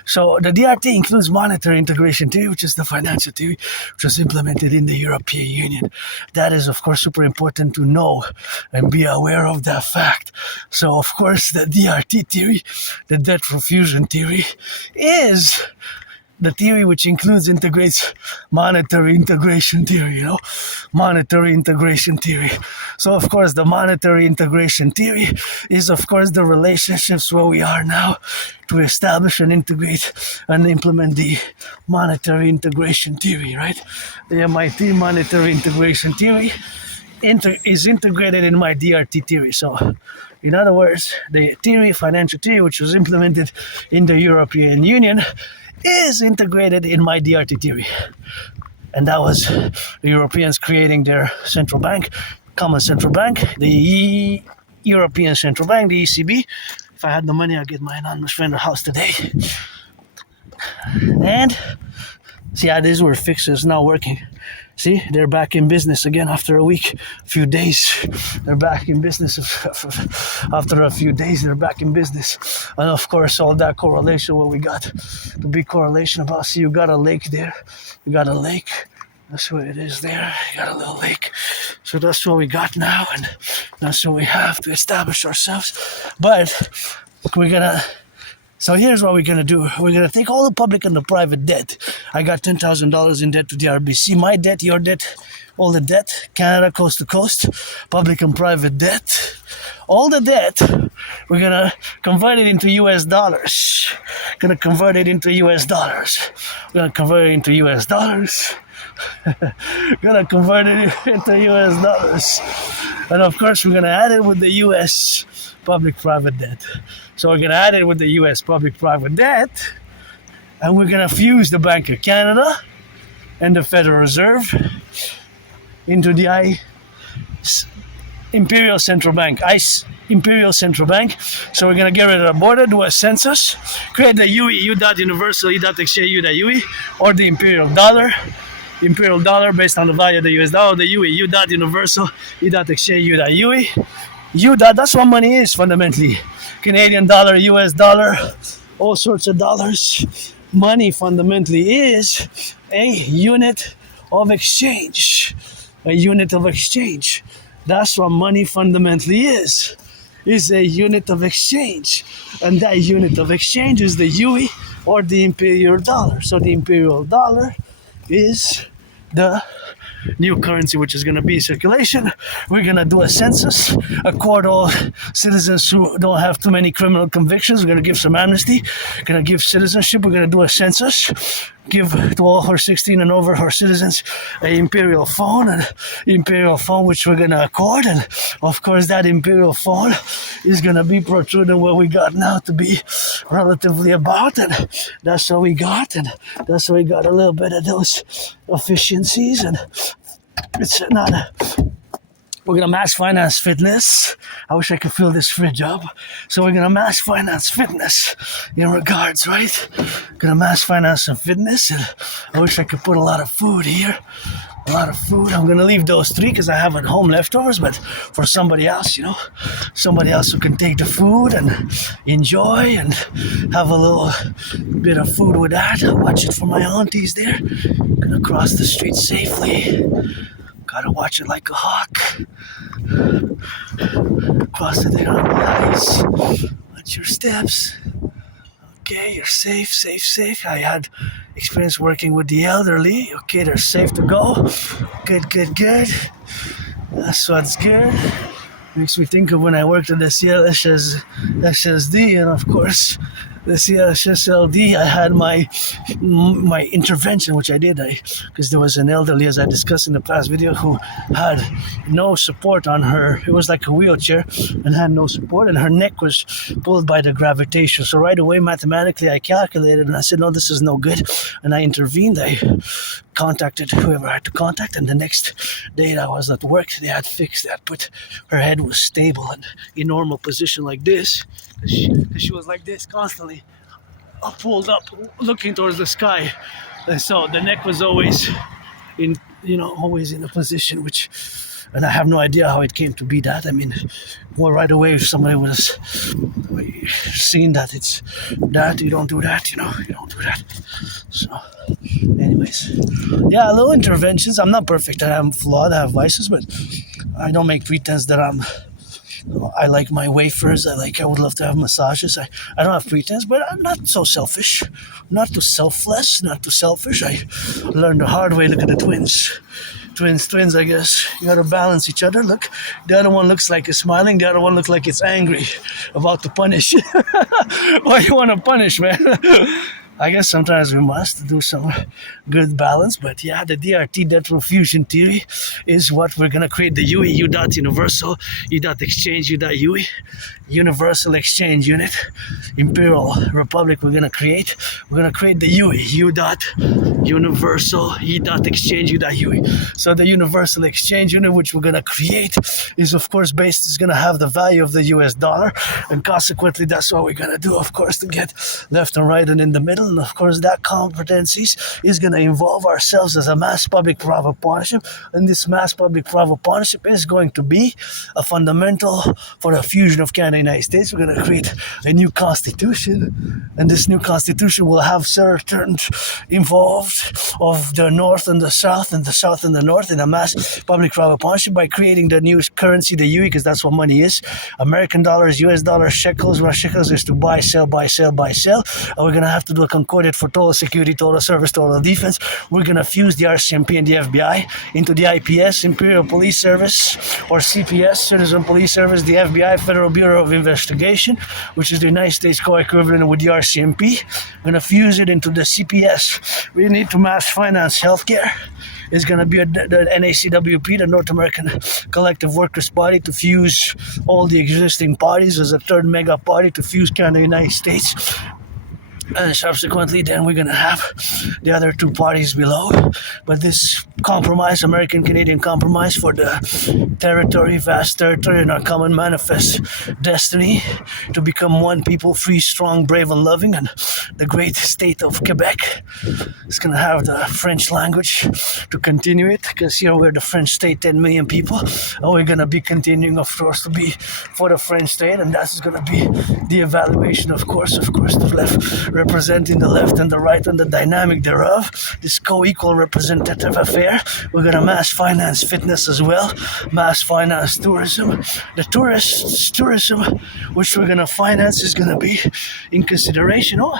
So the DRT includes monetary integration theory, which is the financial theory, which was implemented in the European Union. That is, of course, super important to know and be aware of that fact. So, of course, the DRT theory, the debt profusion theory, is the theory which integrates monetary integration theory, you know, monetary integration theory. So, of course, the monetary integration theory is, of course, the relationships where we are now to establish and integrate and implement the monetary integration theory, right? The MIT monetary integration theory is integrated in my DRT theory. So, in other words, the theory, financial theory, which was implemented in the European Union, is integrated in my DRT theory. And that was the Europeans creating their central bank, common central bank, the European Central Bank, the ECB. If I had the money, I'd get my anonymous friend a house today. And see how these were fixed, it's now working. See, they're back in business again after a week, a few days. They're back in business. After a few days, they're back in business. And of course, all that correlation, what we got, the big correlation about, see, you got a lake there. You got a lake. That's what it is there. You got a little lake. So that's what we got now. And that's what we have to establish ourselves. But we're going to... So here's what we're going to do. We're going to take all the public and the private debt. I got $10,000 in debt to the RBC. My debt, your debt, all the debt. Canada, coast to coast. Public and private debt. All the debt, we're going to convert it into US dollars. We're going to convert it into US dollars. We're going to convert it into US dollars. Gonna convert it into US dollars. And of course, we're going to add it with the US public-private debt. So we're going to add it with the US public-private debt, and we're going to fuse the Bank of Canada and the Federal Reserve into the Imperial Central Bank, Imperial Central Bank. So we're going to get rid of the border, do a census, create the UE, U.Universal, U.Exchange, U.UE, or the Imperial Dollar based on the value of the US dollar, the UE, U.Universal, U.Exchange, U.UE. That's what money is fundamentally. Canadian dollar, US dollar, all sorts of dollars. Money fundamentally is a unit of exchange. A unit of exchange. That's what money fundamentally is a unit of exchange. And that unit of exchange is the UE or the imperial dollar. So the imperial dollar is the new currency which is going to be in circulation. We're going to do a census, accord all citizens who don't have too many criminal convictions. We're going to give some amnesty, going to give citizenship. We're going to do a census, give to all her 16 and over her citizens an imperial phone which we're going to accord. And of course that imperial phone is going to be protruding where we got now to be relatively about, and that's what we got, and that's why we got a little bit of those efficiencies. And it's not we're gonna mass finance fitness. I wish I could fill this fridge up. So we're gonna mass finance fitness in regards, right? Gonna mass finance some fitness, and I wish I could put a lot of food here. A lot of food. I'm gonna leave those 3 because I have at home leftovers, but for somebody else, somebody else who can take the food and enjoy and have a little bit of food with that. I'll watch it for my aunties there. Gonna cross the street safely. Gotta watch it like a hawk. Cross it there on the ice. Watch your steps. Okay, you're safe, safe, safe. I had experience working with the elderly. Okay, they're safe to go. Good, good, good. That's what's good. Makes me think of when I worked at the CLSD, and of course, the CLSLD, I had my intervention, which I did, because there was an elderly, as I discussed in the past video, who had no support on her. It was like a wheelchair and had no support, and her neck was pulled by the gravitation. So right away, mathematically, I calculated, and I said, no, this is no good. And I intervened. I contacted whoever I had to contact, and the next day that I was at work, they had fixed that, but her head was stable and in normal position like this, because she was like this constantly, pulled up, looking towards the sky, and so the neck was always always in a position which, and I have no idea how it came to be that. I mean, well, right away, if somebody was seeing that it's that, you don't do that, you don't do that. So, anyways, yeah, little interventions. I'm not perfect. I am flawed. I have vices, but I don't make pretense that I like my wafers. I would love to have massages. I don't have pretense, but I'm not so selfish. Not too selfless, not too selfish. I learned the hard way. Look at the twins. Twins, I guess. You gotta balance each other. Look, the other one looks like it's smiling. The other one looks like it's angry, about to punish. Why you wanna punish, man? I guess sometimes we must do some good balance, but yeah, the DRT, depth fusion theory, is what we're gonna create. The UE, U dot universal, U dot exchange, U dot UE, universal exchange unit, Imperial Republic. We're gonna create the UE, U dot universal, U dot exchange, U dot UE. So the universal exchange unit, which we're gonna create, is of course is gonna have the value of the US dollar, and consequently, that's what we're gonna do, of course, to get left and right and in the middle. And of course, that competencies is going to involve ourselves as a mass public-private partnership. And this mass public-private partnership is going to be a fundamental for the fusion of Canada and the United States. We're going to create a new constitution. And this new constitution will have certain involved of the North and the South, and the South and the North in a mass public-private partnership by creating the new currency, the UE, because that's what money is. American dollars, US dollars, shekels. Where shekels is to buy, sell, buy, sell, buy, sell. And we're going to have to do a concordate for total security, total service, total defense. We're going to fuse the RCMP and the FBI into the IPS, Imperial Police Service, or CPS, Citizen Police Service, the FBI, Federal Bureau of Investigation, which is the United States co-equivalent with the RCMP. We're going to fuse it into the CPS. We need to mass finance healthcare. It's going to be the N.A.C.W.P, the North American Collective Workers' Party, to fuse all the existing parties as a third mega party to fuse Canada and the United States. And subsequently, then we're going to have the other two parties below. But this compromise, American-Canadian compromise for the territory, vast territory, and our common manifest destiny to become one people, free, strong, brave, and loving, and the great state of Quebec is going to have the French language to continue it, because here we're the French state, 10 million people, and we're going to be continuing, of course, to be for the French state, and that's going to be the evaluation, of course, the left representing the left and the right and the dynamic thereof, this co-equal representative affair, there. We're gonna mass finance fitness as well, mass finance tourism. The tourism, which we're gonna finance, is gonna be in consideration. Oh,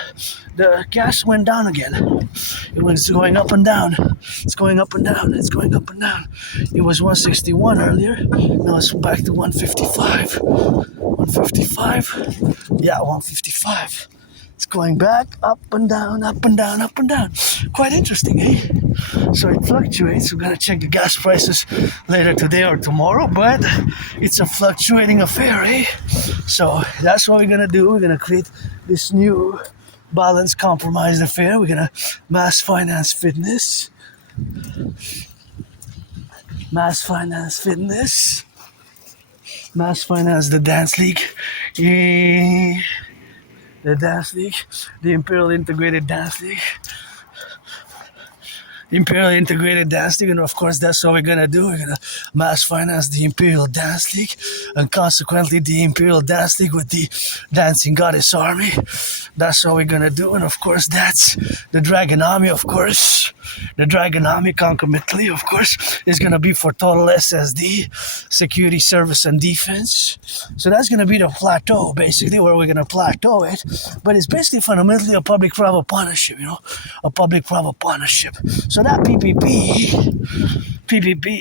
the gas went down again. It was going up and down. It's going up and down. It's going up and down. It was 161 earlier. Now it's back to 155. 155. Yeah, 155. It's going back up and down, up and down, up and down. Quite interesting, eh? So it fluctuates. We're gonna check the gas prices later today or tomorrow, but it's a fluctuating affair, eh? So that's what we're gonna do. We're gonna create this new balanced compromised affair. We're gonna mass finance fitness. Mass finance fitness. Mass finance the dance league. The dance league, the Imperial Integrated Dance League. Imperial Integrated Dance League, and of course that's what we're gonna do. We're gonna mass finance the Imperial Dance League, and consequently the Imperial Dance League with the Dancing Goddess Army. That's what we're gonna do, and of course that's the Dragon Army, of course. The Dragon Army concomitantly, of course, is gonna be for total SSD, security, service, and defense. So that's gonna be the plateau, basically, where we're gonna plateau it. But it's basically fundamentally a public-private partnership, a public-private partnership. So that PPP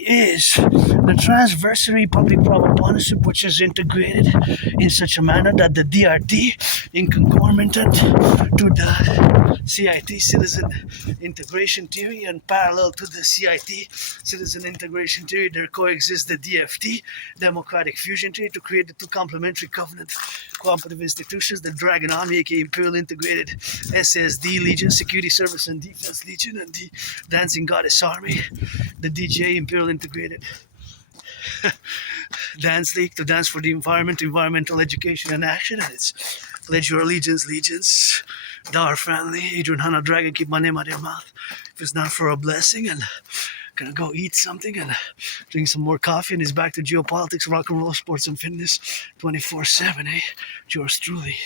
is the transversary public-private partnership, which is integrated in such a manner that the DRT, in concomitant to the CIT, Citizen Integration Theory, and parallel to the CIT, Citizen Integration Theory, there coexist the DFT, Democratic Fusion Theory, to create the two complementary covenant cooperative institutions, the Dragon Army, aka Imperial Integrated SSD Legion, Security Service and Defense Legion, and the Dancing Goddess Army, the DJ Imperial Integrated Dance League, to dance for the environment, environmental education and action, and it's pledge your allegiance, Dar family, Adrian Hanna Dragon, keep my name out of your mouth. If it's not for a blessing, and gonna go eat something and drink some more coffee, and it's back to geopolitics, rock and roll, sports and fitness, 24/7, eh? Yours truly.